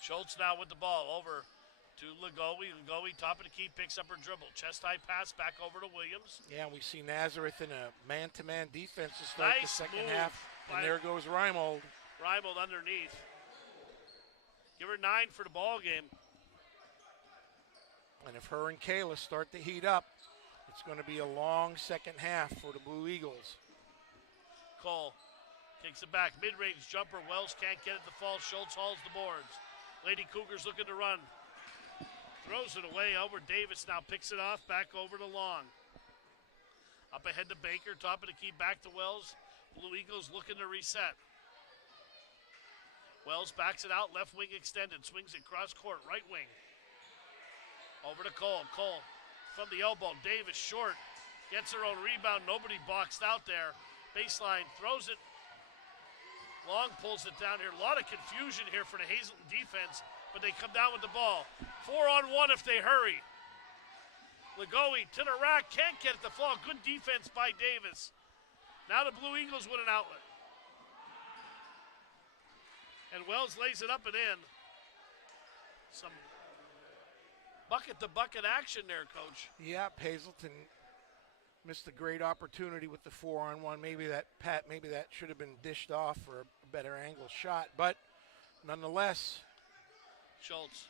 Schultz now with the ball over To Legoe. Legoe, top of the key, picks up her dribble. Chest-high pass back over to Williams. Yeah, we see Nazareth in a man-to-man defense to start the Nice second move half. by And there goes Reimold. Reimold underneath. Give her 9 for the ball game. And if her and Kayla start to heat up, it's going to be a long second half for the Blue Eagles. Cole takes it back. Mid-range jumper. Wells can't get it to fall. Schultz hauls the boards. Lady Cougars looking to run. Throws it away. Albert Davis now picks it off. Back over to Long. Up ahead to Baker. Top of the key. Back to Wells. Blue Eagles looking to reset. Wells backs it out. Left wing extended. Swings it cross court. Right wing. Over to Cole. Cole from the elbow. Davis short. Gets her own rebound. Nobody boxed out there. Baseline. Throws it. Long pulls it down here. A lot of confusion here for the Hazleton defense, but they come down with the ball. 4-on-1 if they hurry. Legoe to the rack. Can't get it to fall. Good defense by Davis. Now the Blue Eagles with an outlet. And Wells lays it up and in. Some bucket-to-bucket action there, Coach. Yep, Hazleton missed a great opportunity with the 4-on-1. Maybe that should have been dished off for a better angle shot, but nonetheless. Schultz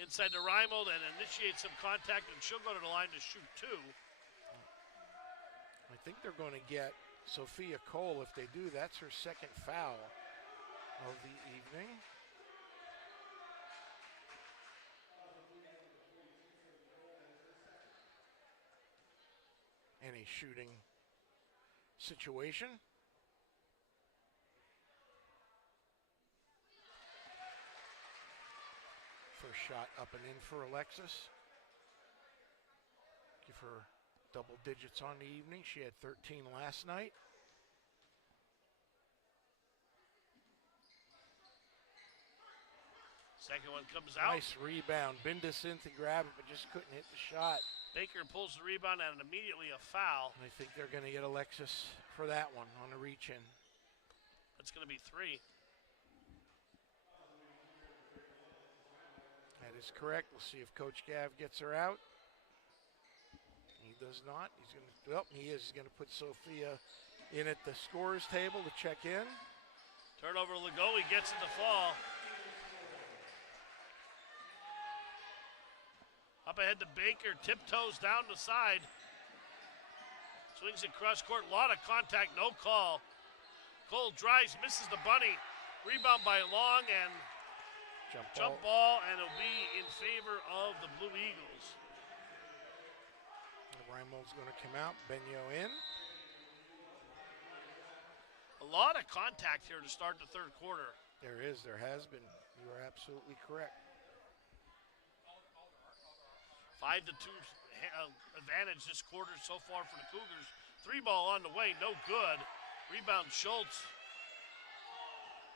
inside to Reimold and initiates some contact, and she'll go to the line to shoot 2. I think they're going to get Sophia Cole. If they do, that's her second foul of the evening. In a shooting situation. First shot up and in for Alexis. Give her double digits on the evening. She had 13 last night. Second one comes out. Nice rebound. Bindus in to grab it, but just couldn't hit the shot. Baker pulls the rebound and immediately a foul. And I think they're going to get Alexis for that one on a reach-in. That's going to be 3. That is correct. We'll see if Coach Gav gets her out. He does not. He's going to. Well, he is. He's going to put Sophia in at the scorer's table to check in. Turnover. Legoe gets it to fall. Up ahead to Baker, tiptoes down the side. Swings it cross court, a lot of contact, no call. Cole drives, misses the bunny. Rebound by Long and jump ball, and it'll be in favor of the Blue Eagles. Reimold's going to come out, Benyo in. A lot of contact here to start the third quarter. There has been. You are absolutely correct. 5-2 advantage this quarter so far for the Cougars. 3 ball on the way, no good. Rebound Schultz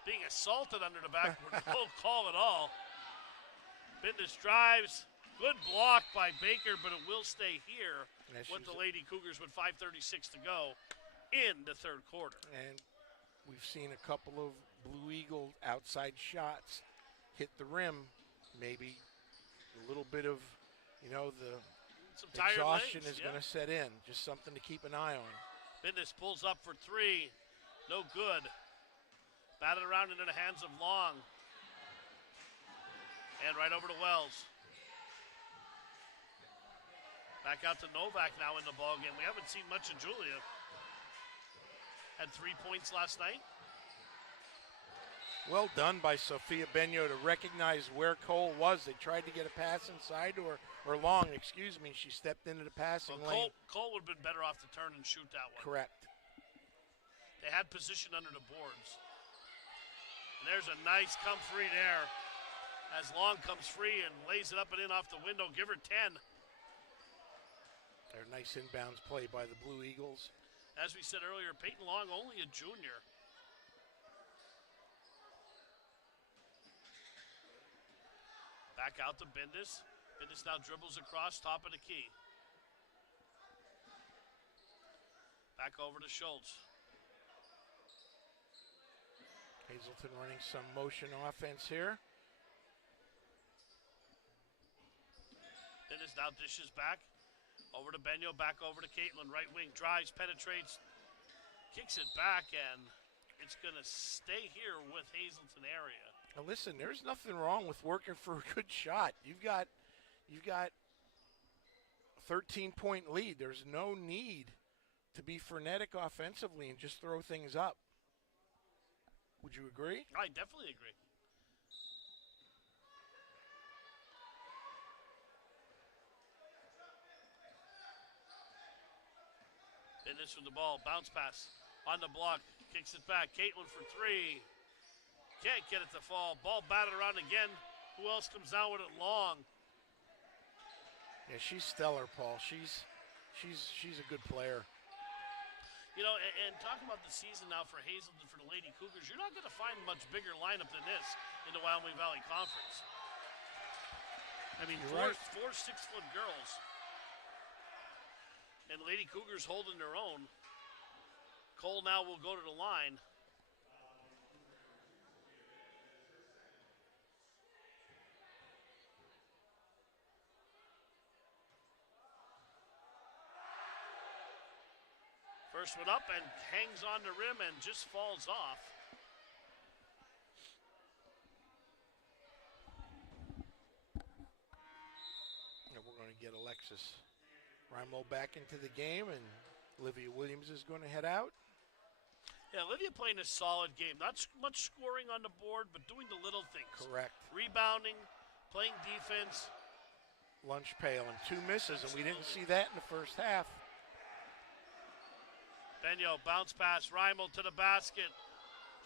being assaulted under the backboard. No call at all. Bindus drives. Good block by Baker, but it will stay here with the Lady Cougars with 5:36 to go in the third quarter. And we've seen a couple of Blue Eagle outside shots hit the rim. Maybe a little bit of, the exhaustion is going to set in. Just something to keep an eye on. Bindus pulls up for 3. No good. Batted around into the hands of Long. And right over to Wells. Back out to Novak now in the ballgame. We haven't seen much of Julia. Had 3 points last night. Well done by Sophia Benyo to recognize where Cole was. They tried to get a pass inside to her, or Long, excuse me. She stepped into the passing lane. Cole would have been better off to turn and shoot that one. Correct. They had position under the boards. And there's a nice come free there. As Long comes free and lays it up and in off the window. Give her 10. Their nice inbounds play by the Blue Eagles. As we said earlier, Peyton Long only a junior. Back out to Bindus. Bindus now dribbles across, top of the key. Back over to Schultz. Hazleton running some motion offense here. passes, now dishes back. Over to Benyo, back over to Caitlin. Right wing drives, penetrates, kicks it back, and it's going to stay here with Hazleton area. Now listen, there's nothing wrong with working for a good shot. You've got a 13-point lead. There's no need to be frenetic offensively and just throw things up. Would you agree? I definitely agree. Finish with the ball, bounce pass on the block, kicks it back. Caitlin for three. Can't get it to fall. Ball batted around again. Who else comes down with it? Long. Yeah, she's stellar, Paul. She's a good player. You know, and talking about the season now for Hazleton, for the Lady Cougars, you're not going to find a much bigger lineup than this in the Wyoming Valley Conference. I mean, four 6-foot girls. And Lady Cougars holding their own. Cole now will go to the line. First one up and hangs on the rim and just falls off. And we're going to get Alexis Rimo back into the game, and Olivia Williams is going to head out. Yeah, Olivia playing a solid game. Not much scoring on the board, but doing the little things. Correct. Rebounding, playing defense. Lunch pail and 2 misses, and we didn't see that in the first half. Benyo, bounce pass, Reimel to the basket.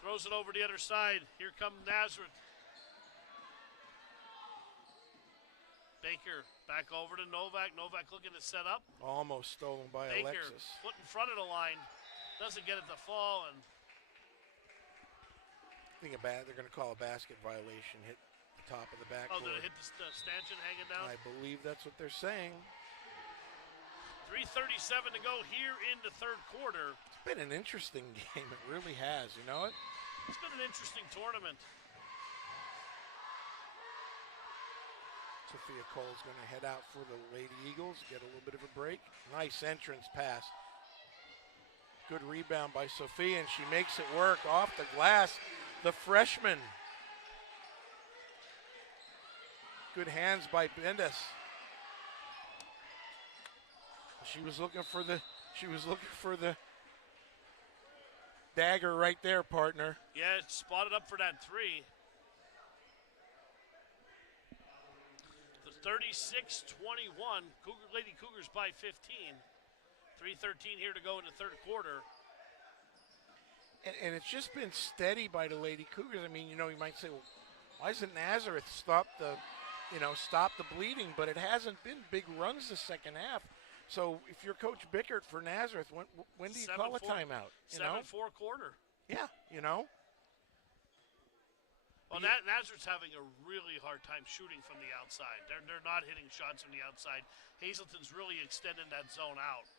Throws it over the other side. Here come Nazareth. Baker back over to Novak. Novak looking to set up. Almost stolen by Baker, Alexis. foot in front of the line. Doesn't get it to fall. And I think they're going to call a basket violation. Hit the top of the backboard. oh, did it hit the stanchion hanging down? I believe that's what they're saying. 3:37 to go here in the third quarter. It's been an interesting game. It really has. You know it? It's been an interesting tournament. Sophia Cole's going to head out for the Lady Eagles, get a little bit of a break. Nice entrance pass. Good rebound by Sophia, and she makes it work off the glass. The freshman. Good hands by Bendis. She was looking for the dagger right there, partner. Yeah, it's spotted up for that three. The 36-21, Lady Cougars by 15. 3:13 here to go in the third quarter. And it's just been steady by the Lady Cougars. I mean, you know, you might say, well, why doesn't Nazareth stop the bleeding? But it hasn't been big runs the second half. So if you're Coach Bickert for Nazareth, when do you call a timeout? 7-4 quarter. Yeah, you know. Well, Nazareth's having a really hard time shooting from the outside. They're not hitting shots from the outside. Hazleton's really extending that zone out.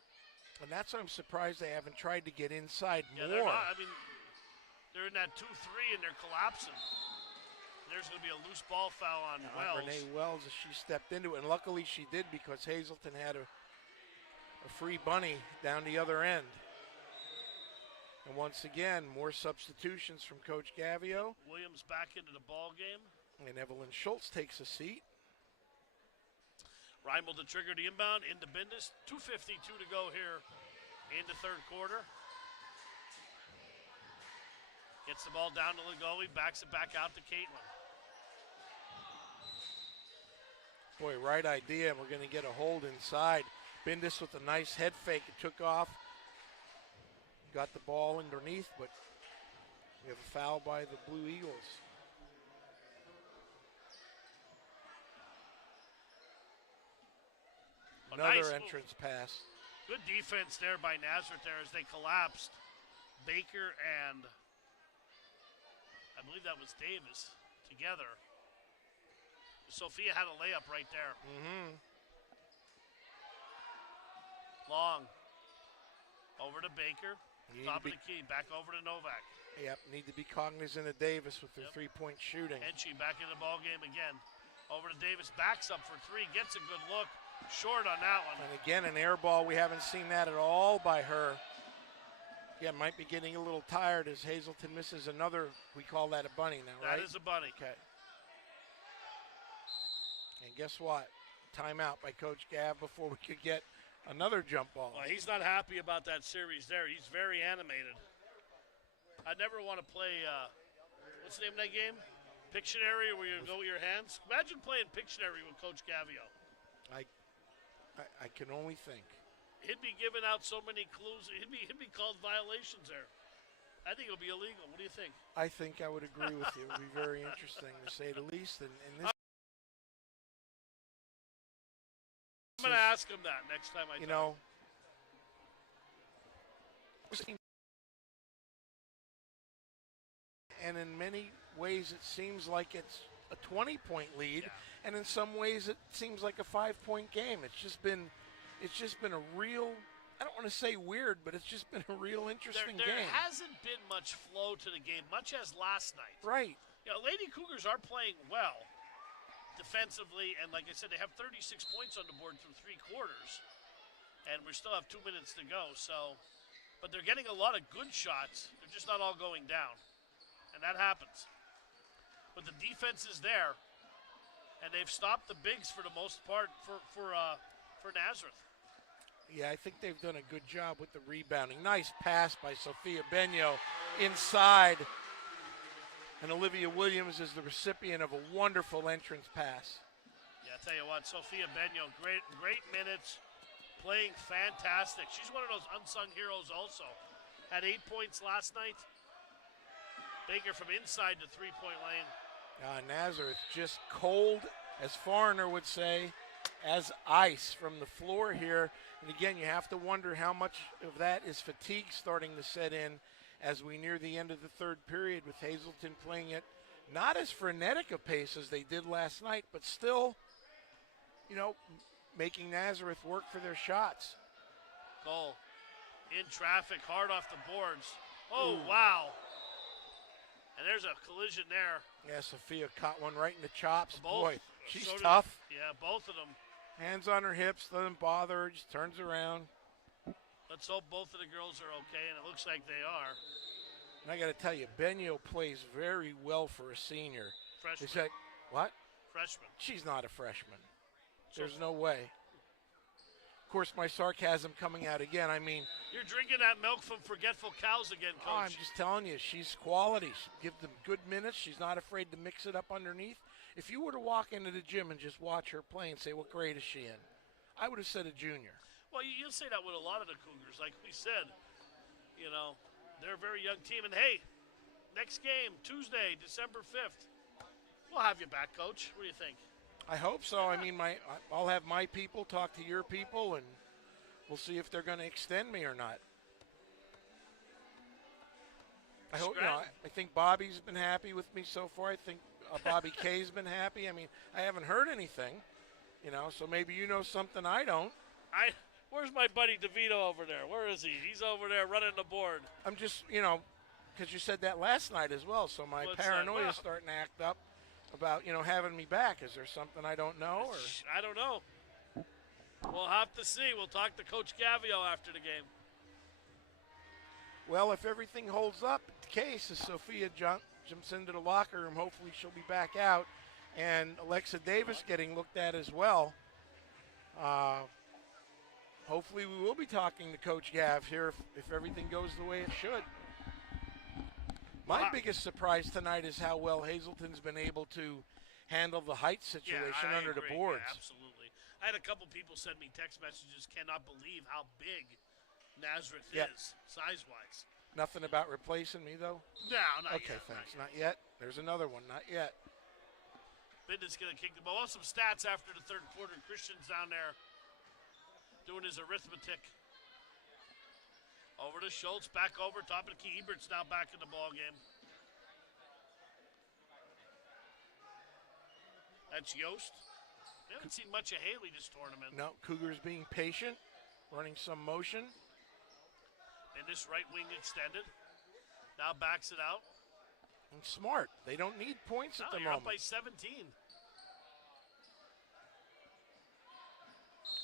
And that's why I'm surprised they haven't tried to get inside more. They're not. I mean, they're in that 2-3 and they're collapsing. There's going to be a loose ball foul on Wells. Renee Wells, as she stepped into it, and luckily she did because Hazleton had a free bunny down the other end. And once again, more substitutions from Coach Gavio. Williams back into the ball game. And Evelyn Schultz takes a seat. Reimel to trigger the inbound into Bendis. 2:52 to go here in the third quarter. Gets the ball down to Ligowi, backs it back out to Caitlin. Boy, right idea. We're going to get a hold inside. Bendis with a nice head fake. It took off. Got the ball underneath, but we have a foul by the Blue Eagles. Another nice entrance pass. Good defense there by Nazareth there as they collapsed. Baker and I believe that was Davis together. Sophia had a layup right there. Mm-hmm. Long. Over to Baker. Top of the key. Back over to Novak. Yep, need to be cognizant of Davis with their three-point shooting. And she back in the ball game again. Over to Davis. Backs up for three. Gets a good look. Short on that one. And again, an air ball. We haven't seen that at all by her. Yeah, might be getting a little tired as Hazleton misses another. We call that a bunny now, right? That is a bunny. Okay. And guess what? Timeout by Coach Gav before we could get another jump ball. Well, he's not happy about that series there. He's very animated. I never want to play, what's the name of that game? Pictionary, where you go with your hands? Imagine playing Pictionary with Coach Gavio. I can only think. He'd be giving out so many clues. He'd be called violations there. I think it'll be illegal. What do you think? I think I would agree with you. It would be very interesting, to say the least. And this, I'm going to ask him that next time I you talk. know, and in many ways it seems like it's a 20-point lead, and in some ways it seems like a 5-point game. It's just been a real, I don't want to say weird, but it's just been a real interesting there game. hasn't been much flow to the game, much as last night. Right. You know, Lady Cougars are playing well defensively, and like I said, they have 36 points on the board through 3 quarters, and we still have 2 minutes to go. So, but they're getting a lot of good shots. They're just not all going down, and that happens. But the defense is there, and they've stopped the bigs for the most part for Nazareth. Yeah, I think they've done a good job with the rebounding. Nice pass by Sophia Benyo inside. And Olivia Williams is the recipient of a wonderful entrance pass. Yeah, I tell you what, Sophia Benyo, great minutes, playing fantastic. She's one of those unsung heroes also. Had 8 points last night. Baker from inside the 3-point lane. Nazareth just cold, as Foreigner would say, as ice from the floor here. And again, you have to wonder how much of that is fatigue starting to set in as we near the end of the third period, with Hazleton playing it not as frenetic a pace as they did last night, but still, you know, making Nazareth work for their shots. Goal in traffic, hard off the boards. Oh, ooh. Wow. And there's a collision there. Yeah, Sophia caught one right in the chops. Both. Boy, she's tough. Yeah, both of them. Hands on her hips, doesn't bother her, just turns around. Let's hope both of the girls are okay, and it looks like they are. And I got to tell you, Benyo plays very well for a senior. Freshman. Is that, what? Freshman. She's not a freshman. There's no way. Of course, my sarcasm coming out again. I mean, you're drinking that milk from forgetful cows again, Coach. Oh, I'm just telling you, she's quality. She give them good minutes. She's not afraid to mix it up underneath. If you were to walk into the gym and just watch her play and say, what grade is she in? I would have said a junior. Well, you'll say that with a lot of the Cougars. Like we said, you know, they're a very young team. And, hey, next game, Tuesday, December 5th. We'll have you back, Coach. What do you think? I hope so. I mean, I'll have my people talk to your people, and we'll see if they're going to extend me or not. I hope. You know, I think Bobby's been happy with me so far. I think Bobby Kay's been happy. I mean, I haven't heard anything, you know, so maybe you know something I don't. Where's my buddy DeVito over there? Where is he? He's over there running the board. I'm just, you know, because you said that last night as well, so my paranoia is starting to act up about, you know, having me back. Is there something I don't know? Or? I don't know. We'll have to see. We'll talk to Coach Gavio after the game. Well, if everything holds up, the case is Sophia jumps into the locker room. Hopefully she'll be back out. And Alexa Davis getting looked at as well. Hopefully we will be talking to Coach Gav here if everything goes the way it should. My biggest surprise tonight is how well Hazleton's been able to handle the height situation under the boards. Yeah, absolutely. I had a couple people send me text messages, cannot believe how big Nazareth is, size-wise. Nothing about replacing me, though? No, not yet. Okay, thanks. Not yet. There's another one. Not yet. Bidden's going to kick the ball. Some stats after the third quarter. Christian's down there doing his arithmetic. Over to Schultz, back over, top of the key. Ebert's now back in the ball game. That's Yost. We haven't seen much of Haley this tournament. No, Cougars being patient, running some motion. And this right wing extended. Now backs it out. And smart. They don't need points at the you're moment. Up by 17.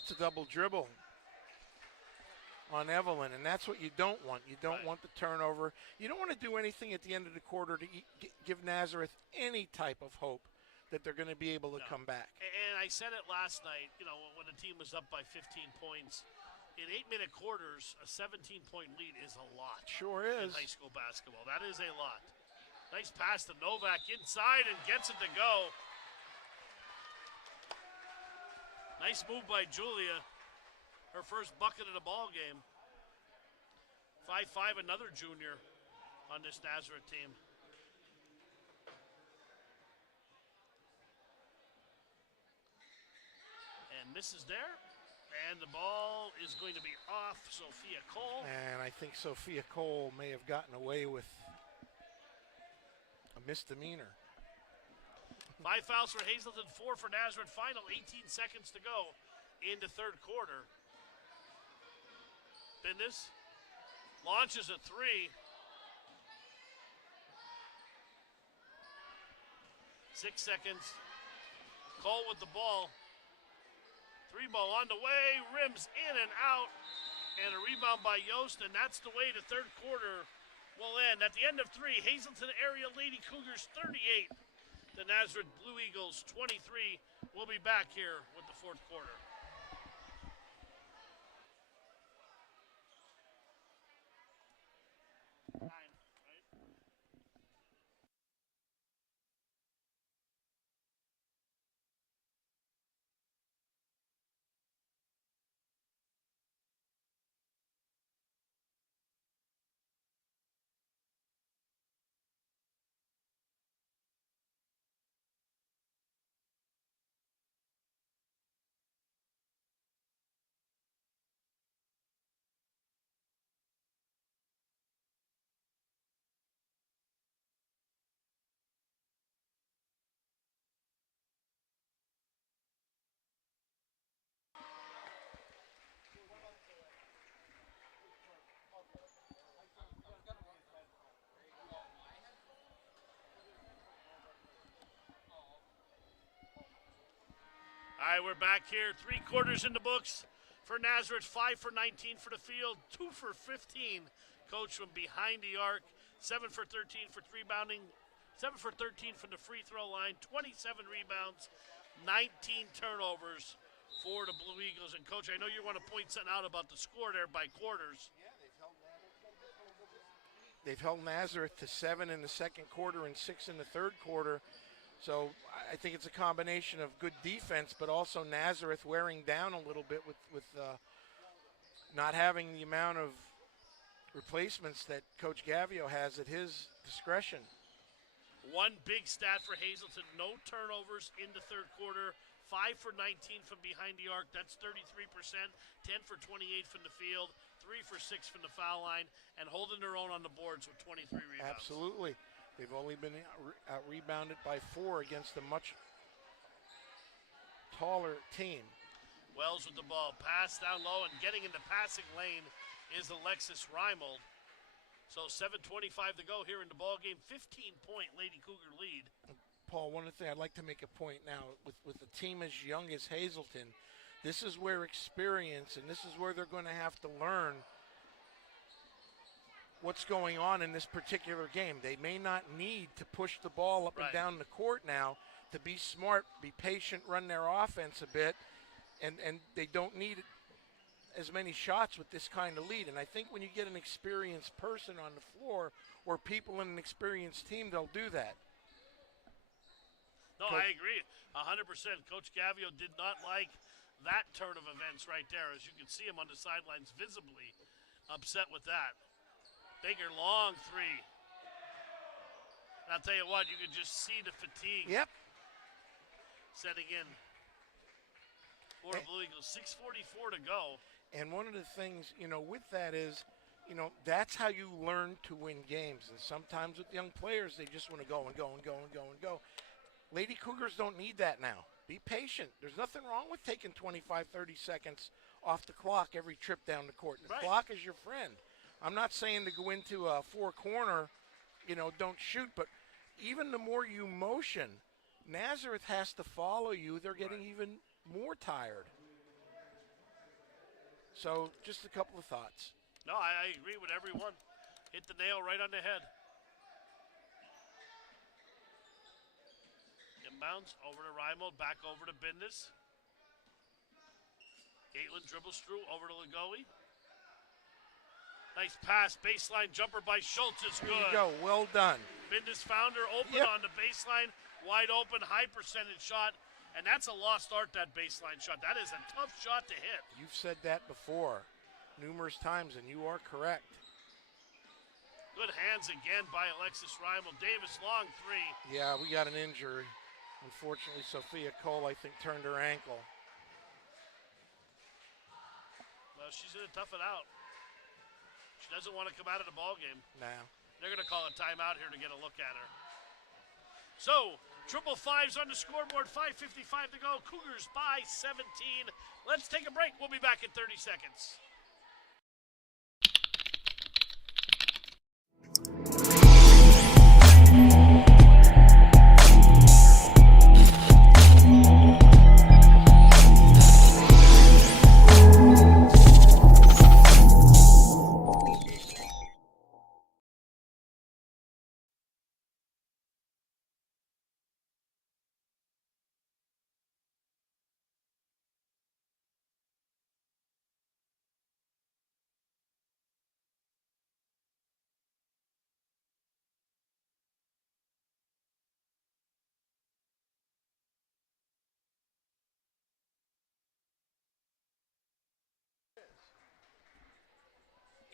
It's a double dribble on Evelyn, and that's what you don't want. You don't want the turnover. You don't want to do anything at the end of the quarter to give Nazareth any type of hope that they're going to be able to come back. And I said it last night, when the team was up by 15 points. In 8-minute quarters, a 17-point lead is a lot. Sure is. In high school basketball. That is a lot. Nice pass to Novak inside and gets it to go. Nice move by Julia. Her first bucket of the ball game. 5'5", another junior on this Nazareth team. And misses there. And the ball is going to be off Sophia Cole. And I think Sophia Cole may have gotten away with a misdemeanor. 5 fouls for Hazleton, 4 for Nazareth. Final 18 seconds to go into third quarter. Bindus launches a 3. 6 seconds. Cole with the ball. 3 ball on the way, rims in and out, and a rebound by Yost, and that's the way the third quarter will end. At the end of 3, Hazleton area Lady Cougars 38, the Nazareth Blue Eagles 23. We'll be back here with the fourth quarter. All right, we're back here. 3 quarters in the books for Nazareth. 5 for 19 for the field. 2 for 15. Coach from behind the arc. 7 for 13 for rebounding. 7 for 13 from the free throw line. 27 rebounds. 19 turnovers for the Blue Eagles. And, Coach, I know you want to point something out about the score there by quarters. They've held Nazareth to 7 in the second quarter and 6 in the third quarter. So I think it's a combination of good defense, but also Nazareth wearing down a little bit with not having the amount of replacements that Coach Gavio has at his discretion. One big stat for Hazleton, no turnovers in the third quarter. 5 for 19 from behind the arc, that's 33%. 10 for 28 from the field, 3 for 6 from the foul line, and holding their own on the boards with 23 rebounds. Absolutely. They've only been out-rebounded by 4 against a much taller team. Wells with the ball, pass down low, and getting in the passing lane is Alexis Reimold. So 7:25 to go here in the ball game. 15-point Lady Cougar lead. Paul, one thing I'd like to make a point now with a team as young as Hazleton, this is where experience and this is where they're going to have to learn what's going on in this particular game. They may not need to push the ball up and down the court now to be smart, be patient, run their offense a bit, and they don't need as many shots with this kind of lead. And I think when you get an experienced person on the floor or people in an experienced team, they'll do that. No, I agree 100%. Coach Gavio did not like that turn of events right there. As you can see him on the sidelines visibly upset with that. Baker, long 3. And I'll tell you what, you can just see the fatigue setting in for the Blue Eagles. 6:44 to go. And one of the things, with that is, that's how you learn to win games. And sometimes with young players, they just want to go and go and go and go and go. Lady Cougars don't need that now. Be patient. There's nothing wrong with taking 25, 30 seconds off the clock every trip down the court. The clock is your friend. I'm not saying to go into a 4-corner, don't shoot, but even the more you motion, Nazareth has to follow you. They're getting even more tired. So just a couple of thoughts. No, I agree with everyone. Hit the nail right on the head. Inbounds over to Reimold, back over to Bindus. Caitlin dribbles through over to Ligowi. Nice pass, baseline jumper by Schultz is good. There you go, well done. Bindus found her open on the baseline, wide open, high percentage shot, and that's a lost art, that baseline shot. That is a tough shot to hit. You've said that before numerous times, and you are correct. Good hands again by Alexis Reimold. Davis long three. Yeah, we got an injury. Unfortunately, Sophia Cole, I think, turned her ankle. Well, she's going to tough it out. She doesn't want to come out of the ball game. Now. They're going to call a timeout here to get a look at her. So, triple fives on the scoreboard, 5:55 to go. Cougars by 17. Let's take a break. We'll be back in 30 seconds.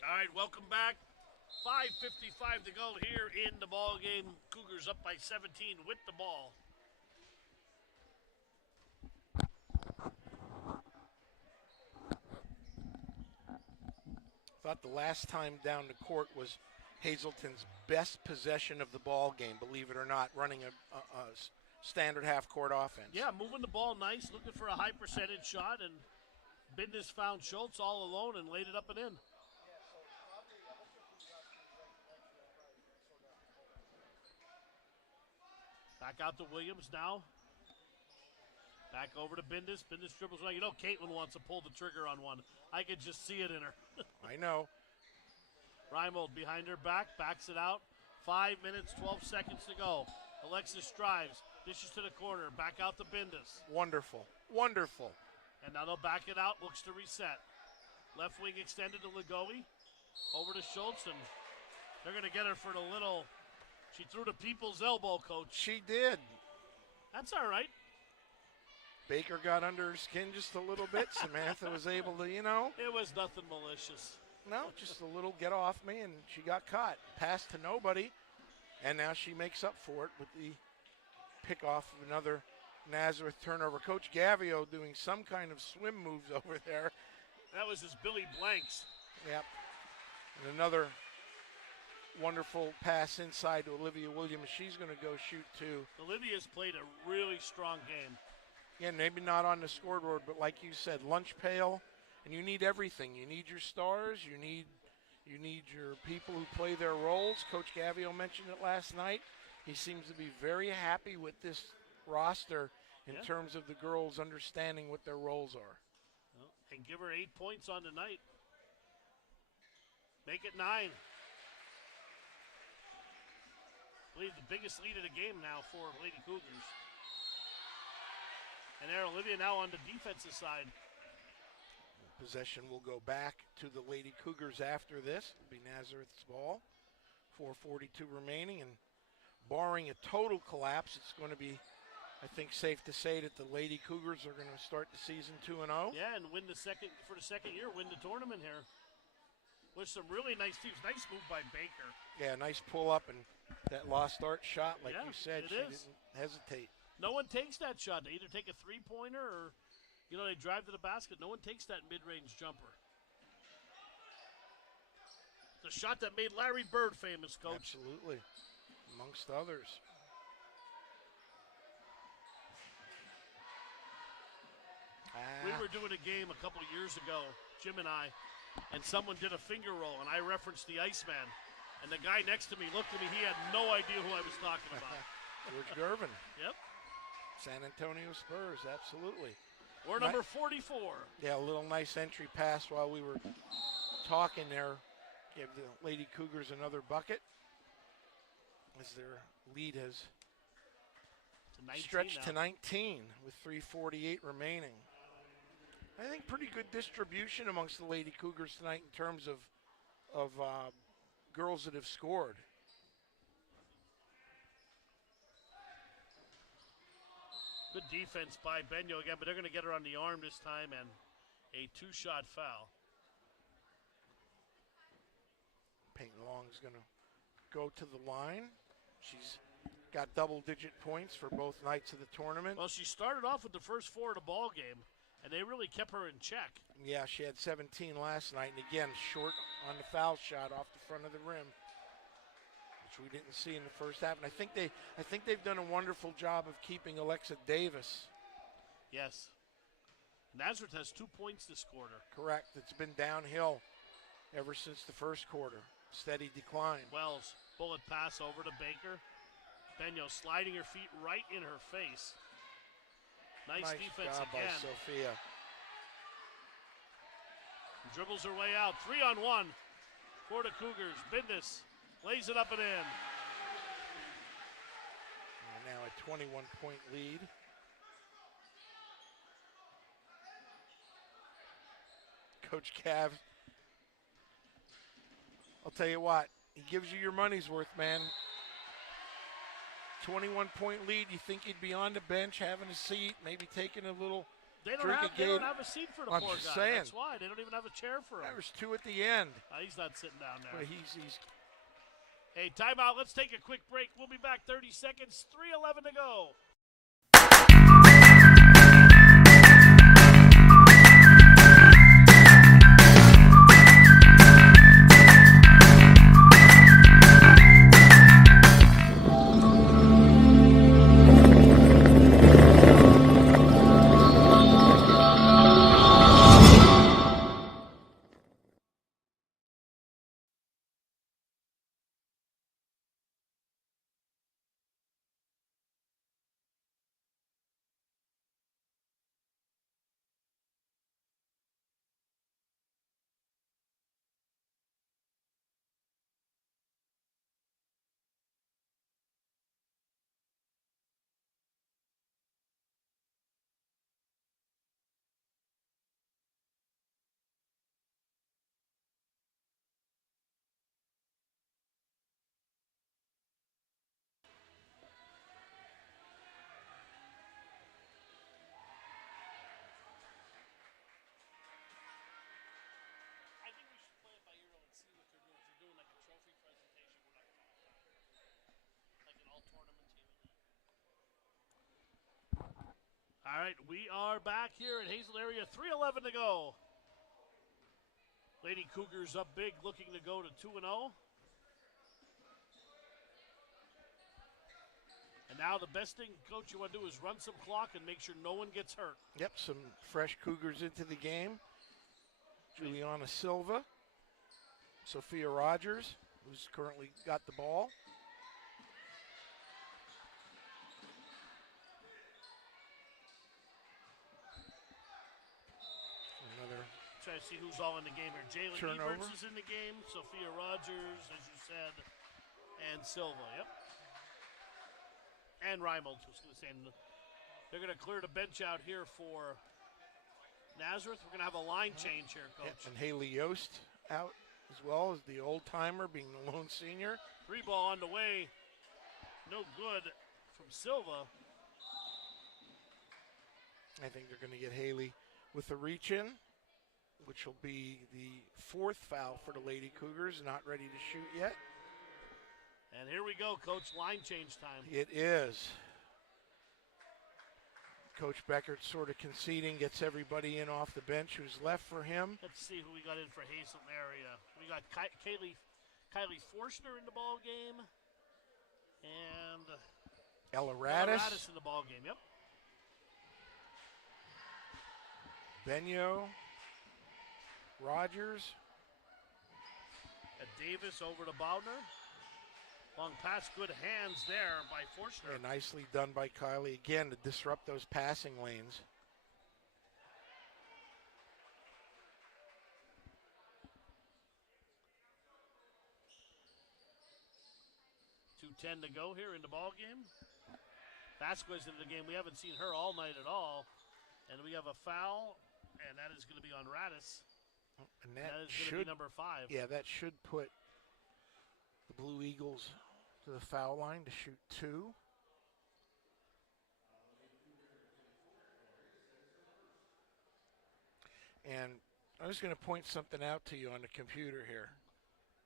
All right, welcome back. 5:55 to go here in the ball game. Cougars up by 17 with the ball. Thought the last time down the court was Hazleton's best possession of the ball game, believe it or not, running a standard half-court offense. Yeah, moving the ball nice, looking for a high percentage shot, and Bindus found Schultz all alone and laid it up and in. Back out to Williams now. Back over to Bindus. Bindus dribbles right. You know Caitlin wants to pull the trigger on one. I could just see it in her. I know. Reimold behind her back, backs it out. 5 minutes, 12 seconds to go. Alexis drives, dishes to the corner, back out to Bindus. Wonderful, wonderful. And now they'll back it out, looks to reset. Left wing extended to Ligowi. Over to Schultz, and they're going to get her for the little. She threw the people's elbow, Coach. She did. That's all right. Baker got under her skin just a little bit. Samantha was able to, It was nothing malicious. No, just a little get off me, and she got caught. Passed to nobody, and now she makes up for it with the pick off of another Nazareth turnover. Coach Gavio doing some kind of swim moves over there. That was his Billy Blanks. Yep. And another wonderful pass inside to Olivia Williams. She's going to go shoot too. Olivia's played a really strong game. Yeah, maybe not on the scoreboard, but like you said, lunch pail, and you need everything. You need your stars. You need your people who play their roles. Coach Gavio mentioned it last night. He seems to be very happy with this roster in terms of the girls understanding what their roles are. Well, and give her 8 points on the night. Make it 9. I believe the biggest lead of the game now for Lady Cougars. And there, Olivia now on the defensive side. Possession will go back to the Lady Cougars after this. It'll be Nazareth's ball. 4:42 remaining, and barring a total collapse, it's going to be, I think, safe to say that the Lady Cougars are going to start the season 2-0. Yeah, and win the second year, win the tournament here. With some really nice teams. Nice move by Baker. Yeah, nice pull up, and that lost start shot, like you said, she is. didn't hesitate. No one takes that shot. They either take a three-pointer or, they drive to the basket. No one takes that mid-range jumper. The shot that made Larry Bird famous, Coach. Absolutely, amongst others. We were doing a game a couple years ago, Jim and I, and someone did a finger roll, and I referenced the Iceman. And the guy next to me looked at me. He had no idea who I was talking about. George Gervin. Yep. San Antonio Spurs, absolutely. Or number 44. Yeah, a little nice entry pass while we were talking there. Give the Lady Cougars another bucket as their lead has stretched to 19 with 3:48 remaining. I think pretty good distribution amongst the Lady Cougars tonight in terms of girls that have scored. Good defense by Benyo again, but they're going to get her on the arm this time and a 2-shot foul. Peyton Long's going to go to the line. She's got double-digit points for both nights of the tournament. Well, she started off with the first 4 of the ball game, and they really kept her in check. Yeah, she had 17 last night, and again, short on the foul shot off the front of the rim, which we didn't see in the first half. And I think they've done a wonderful job of keeping Alexa Davis. Yes. Nazareth has 2 points this quarter. Correct. It's been downhill ever since the first quarter. Steady decline. Wells, bullet pass over to Baker. Benyo sliding her feet right in her face. Nice defense job again. by Sophia. Dribbles her way out. 3-on-1 for the Cougars. Bindus lays it up and in. And now a 21-point lead. Coach Cav, I'll tell you what, he gives you your money's worth, man. 21-point lead. You think he'd be on the bench, having a seat, maybe taking a little They don't have a seat for the I'm poor just guy. saying. That's why. They don't even have a chair for him. There's 2 at the end. He's not sitting down there. But he's Hey, timeout. Let's take a quick break. We'll be back 30 seconds. 3:11 to go. All right, we are back here at Hazleton area. 3:11 to go. Lady Cougars up big, looking to go to 2-0. And now the best thing, Coach, you want to do is run some clock and make sure no one gets hurt. Yep, some fresh Cougars into the game. Juliana Silva, Sophia Rogers, who's currently got the ball. Another Try to see who's all in the game here. Jaylen turnover. Everts is in the game. Sophia Rogers, as you said, and Silva. Yep. And Reimold was going to say. They're going to clear the bench out here for Nazareth. We're going to have a line change here, Coach. And Haley Yost out as well as the old-timer being the lone senior. 3 ball on the way. No good from Silva. I think they're going to get Haley with a reach-in, which will be the 4th foul for the Lady Cougars. Not ready to shoot yet. And here we go, Coach. Line change time. It is. Coach Beckert sort of conceding, gets everybody in off the bench who's left for him. Let's see who we got in for Hazleton area. We got Kylie Forstner in the ball game. And Ella Radis Radis, in the ball game, yep. Benyo, Rogers. And Davis over to Bowdner. Long pass, good hands there by Forstner. And nicely done by Kylie again to disrupt those passing lanes. 2:10 to go here in the ball game. Vasquez into the game. We haven't seen her all night at all. And we have a foul, and that is going to be on Radis. And that is going to be number 5. Yeah, that should put the Blue Eagles to the foul line to shoot 2. And I was going to point something out to you on the computer here.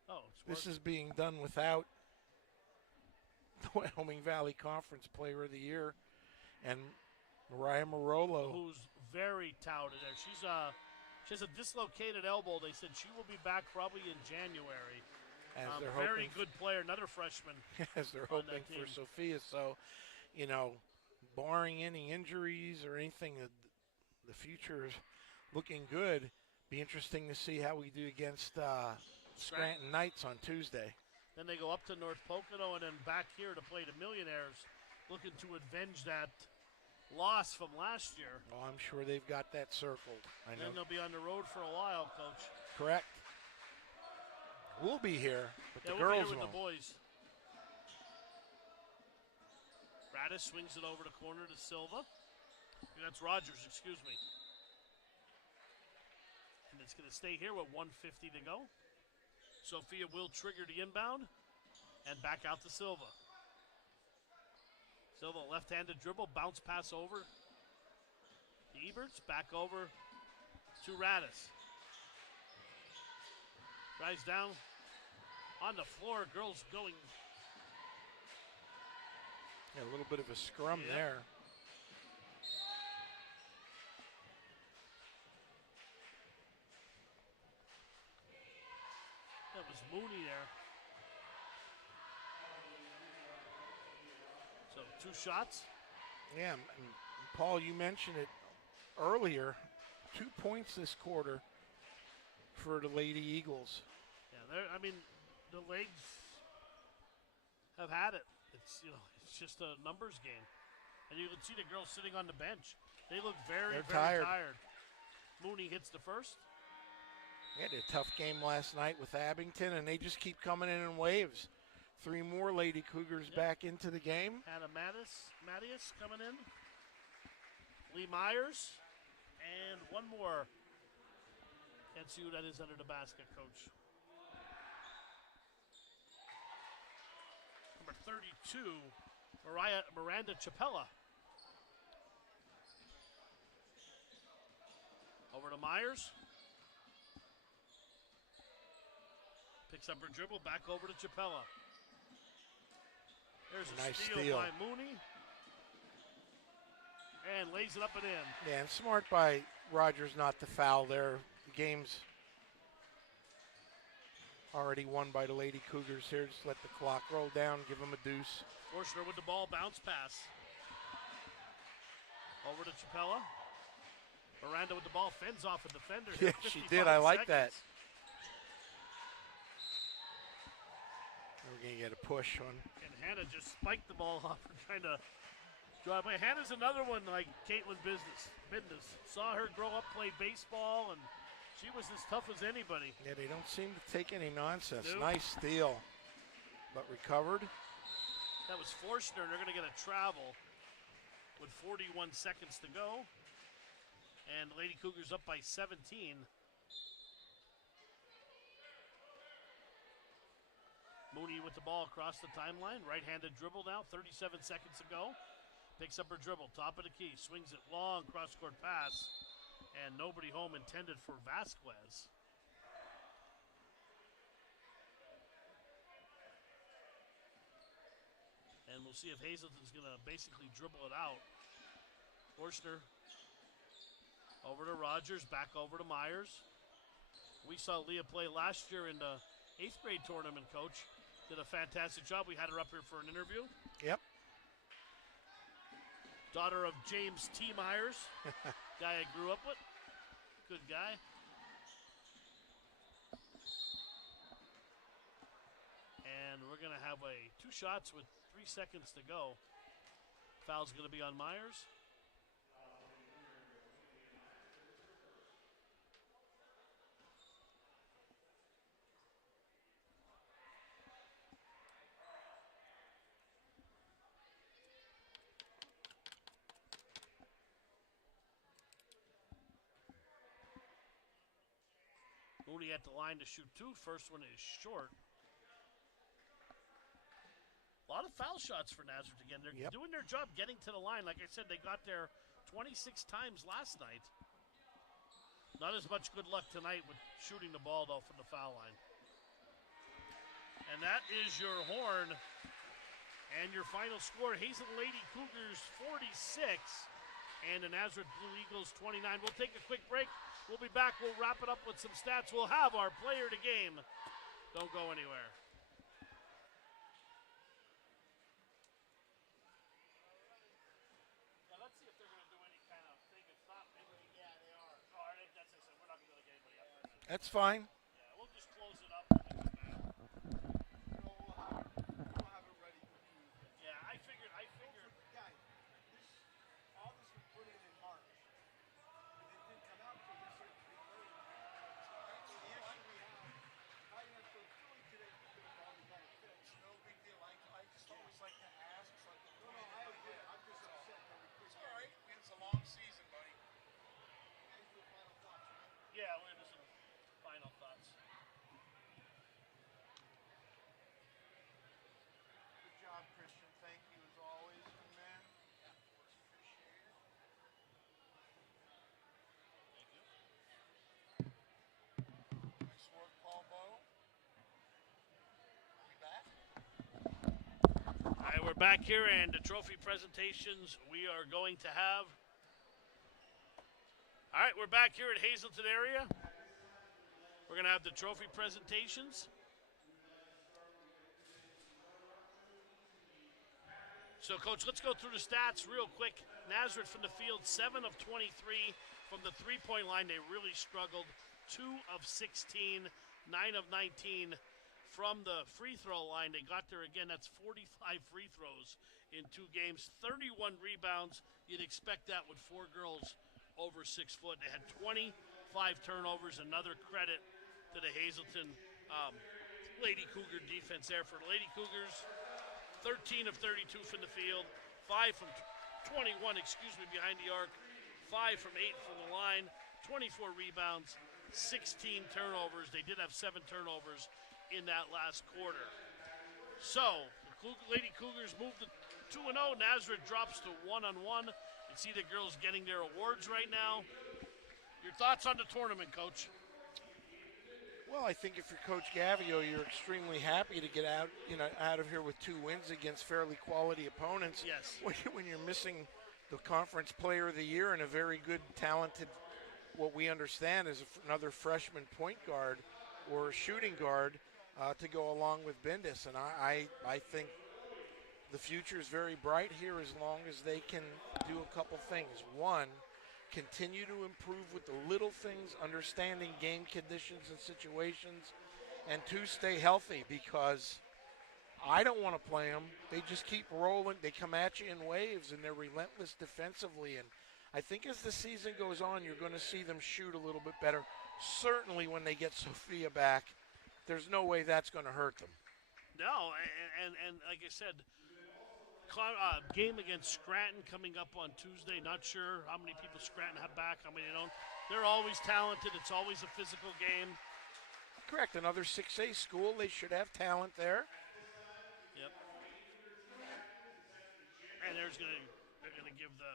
Oh, this is being done without the Wyoming Valley Conference Player of the Year and Mariah Marolo, who's very touted there. She has a dislocated elbow. They said she will be back probably in January. As they're very good player, another freshman. As they're hoping for Sophia. So, you know, barring any injuries or anything, the future is looking good. Be interesting to see how we do against Scranton Knights on Tuesday. Then they go up to North Pocono and then back here to play the Millionaires, looking to avenge that loss from last year. Oh, I'm sure they've got that circled. I know. Then they'll be on the road for a while, Coach. Correct. We'll be here, but the we'll girls be here with won't. the boys. Radis swings it over the corner to Silva. That's Rogers, excuse me. And it's going to stay here with 1:50 to go. Sophia will trigger the inbound and back out to Silva. Silva, left-handed dribble, bounce pass over to Eberts, back over to Radis. Drives down on the floor, girls going. Yeah, a little bit of a scrum there. That was Mooney there. So 2 shots. Yeah, and Paul, you mentioned it earlier. 2 points this quarter for the Lady Eagles. Yeah, I mean, the legs have had it. It's it's just a numbers game, and you can see the girls sitting on the bench. They look very tired. Mooney hits the first. They had a tough game last night with Abington, and they just keep coming in waves. 3 more Lady Cougars back into the game. Hannah Mattias coming in. Lee Myers. And one more. Can't see who that is under the basket, Coach. Number 32, Miranda Chapella. Over to Myers. Picks up her dribble, back over to Chapella. There's a nice steal by Mooney. And lays it up and in. Yeah, and smart by Rogers not to foul there. The game's already won by the Lady Cougars here. Just let the clock roll down, give them a deuce. Forstner with the ball, bounce pass. Over to Chapella. Miranda with the ball, fends off a defender. Yeah, she did. I like that. We're going to get a push on. And Hannah just spiked the ball off and trying to drive by. Hannah's another one like Caitlin Business. Saw her grow up, play baseball, and she was as tough as anybody. Yeah, they don't seem to take any nonsense. Nope. Nice steal, but recovered. That was Forstner, and they're going to get a travel with 41 seconds to go. And the Lady Cougars up by 17. Mooney with the ball across the timeline. Right-handed dribble now, 37 seconds to go. Picks up her dribble, top of the key, swings it long, cross-court pass, and nobody home intended for Vasquez. And we'll see if Hazleton's going to basically dribble it out. Forstner over to Rogers, back over to Myers. We saw Leah play last year in the 8th grade tournament, Coach. Did a fantastic job. We had her up here for an interview. Yep. Daughter of James T. Myers, guy I grew up with. Good guy. And we're going to have 2 shots with 3 seconds to go. Foul's going to be on Myers. Mooney at the line to shoot 2. First one is short. A lot of foul shots for Nazareth again. They're doing their job getting to the line. Like I said, they got there 26 times last night. Not as much good luck tonight with shooting the ball, though, from the foul line. And that is your horn and your final score. Hazleton Lady Cougars 46 and the Nazareth Blue Eagles 29. We'll take a quick break. We'll be back. We'll wrap it up with some stats. We'll have our player to game. Don't go anywhere. Yeah, let's see if they're going to do any kind of thing. If not, maybe. Yeah, they are. Oh, are they? That's it. We're not going to get anybody up. That's fine. Yeah, we'll just close it up. We'll have it ready for Tuesday. Yeah, I figured. Guys, all this was put in March. And it didn't come out until this year. So the issue we have, I have to Philly today because of all the kind of fix. No big deal. I just always like to ask. So I can I agree. I'm just upset that we couldn't. It's all right. It's a long season, buddy. Guys, do a final thoughts, right? Yeah, we're into some final thoughts. Good job, Christian. Thank you as always, good man. Yeah, of course. Appreciate it. Thank you. Nice work, Paul Bowe. Are we back? All right, we're back here, and the trophy presentations we are going to have. All right, we're back here at Hazleton area. We're going to have the trophy presentations. So, Coach, let's go through the stats real quick. Nazareth from the field, 7 of 23. From the three-point line, they really struggled. 2 of 16, 9 of 19. From the free throw line, they got there again. That's 45 free throws in 2 games. 31 rebounds. You'd expect that with 4 girls over 6 foot. They had 25 turnovers. Another credit to the Hazleton Lady Cougar defense there. For the Lady Cougars, 13 of 32 from the field, 5 from 21, behind the arc, 5 from 8 from the line, 24 rebounds, 16 turnovers. They did have 7 turnovers in that last quarter. So, the Lady Cougars moved to 2-0. Nazareth drops to 1-1. You see the girls getting their awards right now. Your thoughts on the tournament, Coach? Well, I think if you're Coach Gavio, you're extremely happy to get out of here with 2 wins against fairly quality opponents. Yes. When you're missing the conference player of the year and a very good, talented, what we understand is another freshman point guard or shooting guard to go along with Bendis. And I think the future is very bright here as long as they can do a couple things. One, continue to improve with the little things, understanding game conditions and situations. And 2, stay healthy, because I don't want to play them. They just keep rolling. They come at you in waves, and they're relentless defensively. And I think as the season goes on, you're going to see them shoot a little bit better. Certainly when they get Sophia back, there's no way that's going to hurt them. No, and like I said, game against Scranton coming up on Tuesday. Not sure how many people Scranton have back, how many don't. They're always talented. It's always a physical game. Correct. Another 6A school. They should have talent there. Yep. And they're gonna give the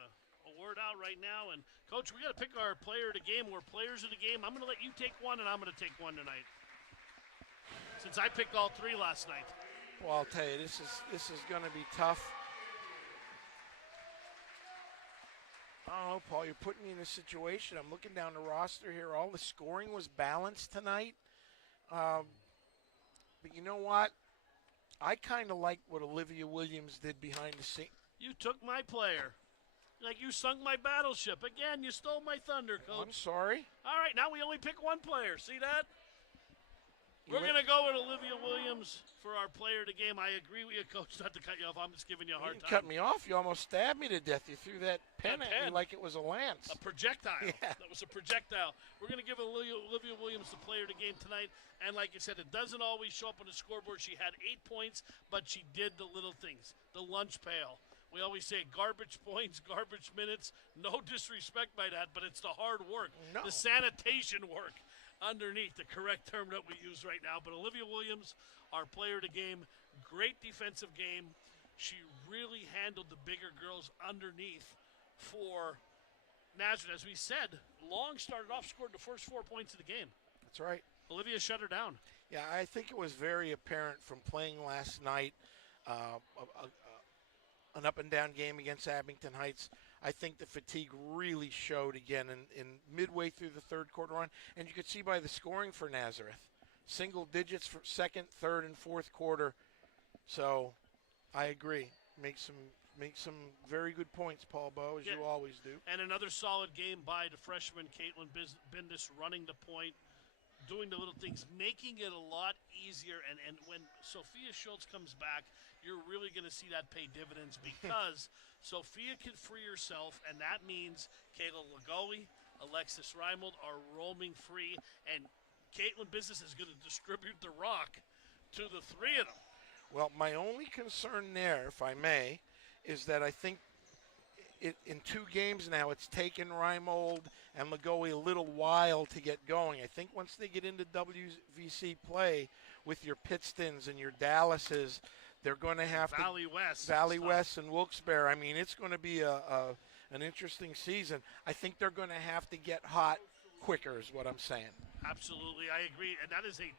award out right now. And Coach, we got to pick our player of the game. We're players of the game. I'm gonna let you take one, and I'm gonna take one tonight, since I picked all 3 last night. Well, I'll tell you, this is going to be tough. I don't know, Paul. You're putting me in a situation. I'm looking down the roster here. All the scoring was balanced tonight. But you know what? I kind of like what Olivia Williams did behind the scenes. You took my player. Like you sunk my battleship. Again, you stole my thunder, Coach. I'm sorry. All right, now we only pick one player. See that? We're going to go with Olivia Williams for our player of the game. I agree with you, Coach, not to cut you off. I'm just giving you a hard time. You cut me off. You almost stabbed me to death. You threw that pen at me like it was a lance. A projectile. Yeah. That was a projectile. We're going to give Olivia Williams the player of the game tonight. And like you said, it doesn't always show up on the scoreboard. She had 8 points, but she did the little things. The lunch pail. We always say garbage points, garbage minutes. No disrespect by that, but it's the hard work, the sanitation work. underneath, the correct term that we use right now. But Olivia Williams, our player of the game, great defensive game. She really handled the bigger girls underneath for Nazareth. As we said, Long started off, scored the first 4 points of the game. That's right. Olivia shut her down. Yeah, I think it was very apparent from playing last night, an up and down game against Abington Heights. I think the fatigue really showed again in midway through the third quarter on, and you could see by the scoring for Nazareth, single digits for second, third, and fourth quarter. So, I agree. Make some very good points, Paul Bowe, as you always do. And another solid game by the freshman Caitlin Bindis, running the point, doing the little things, making it a lot easier. And when Sophia Schultz comes back, you're really going to see that pay dividends because Sophia can free herself, and that means Kayla Lagoe, Alexis Reimold are roaming free, and Caitlin Bindis is going to distribute the rock to the three of them. Well, my only concern there, if I may, is that I think in 2 games now it's taken Reimold and Lagoe a little while to get going. I think once they get into WVC play with your Pittston's and your Dallases, they're going to have Valley West and Wilkes-Barre. I mean, it's going to be an interesting season. I think they're going to have to get hot quicker is what I'm saying. Absolutely, I agree. And that is a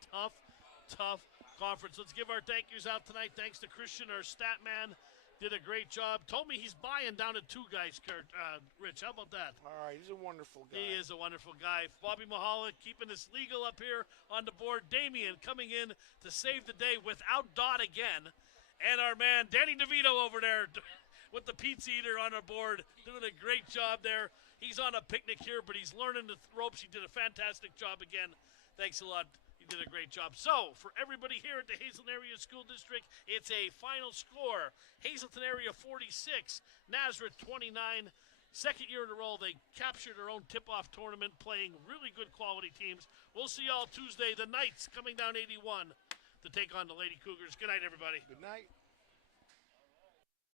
tough conference. Let's give our thank yous out tonight. Thanks to Christian, our stat man. Did a great job. Told me he's buying down at 2 guys, Kurt. Rich, how about that? All right, he's a wonderful guy. He is a wonderful guy. Bobby Mahalik keeping us legal up here on the board. Damien coming in to save the day without Dot again. And our man, Danny DeVito over there with the pizza eater on our board, doing a great job there. He's on a picnic here, but he's learning the ropes. He did a fantastic job again. Thanks a lot. You did a great job. So, for everybody here at the Hazleton Area School District, it's a final score. Hazleton Area 46, Nazareth 29. Second year in a row, they captured their own tip-off tournament, playing really good quality teams. We'll see y'all Tuesday. The Knights coming down 81 to take on the Lady Cougars. Good night, everybody. Good night.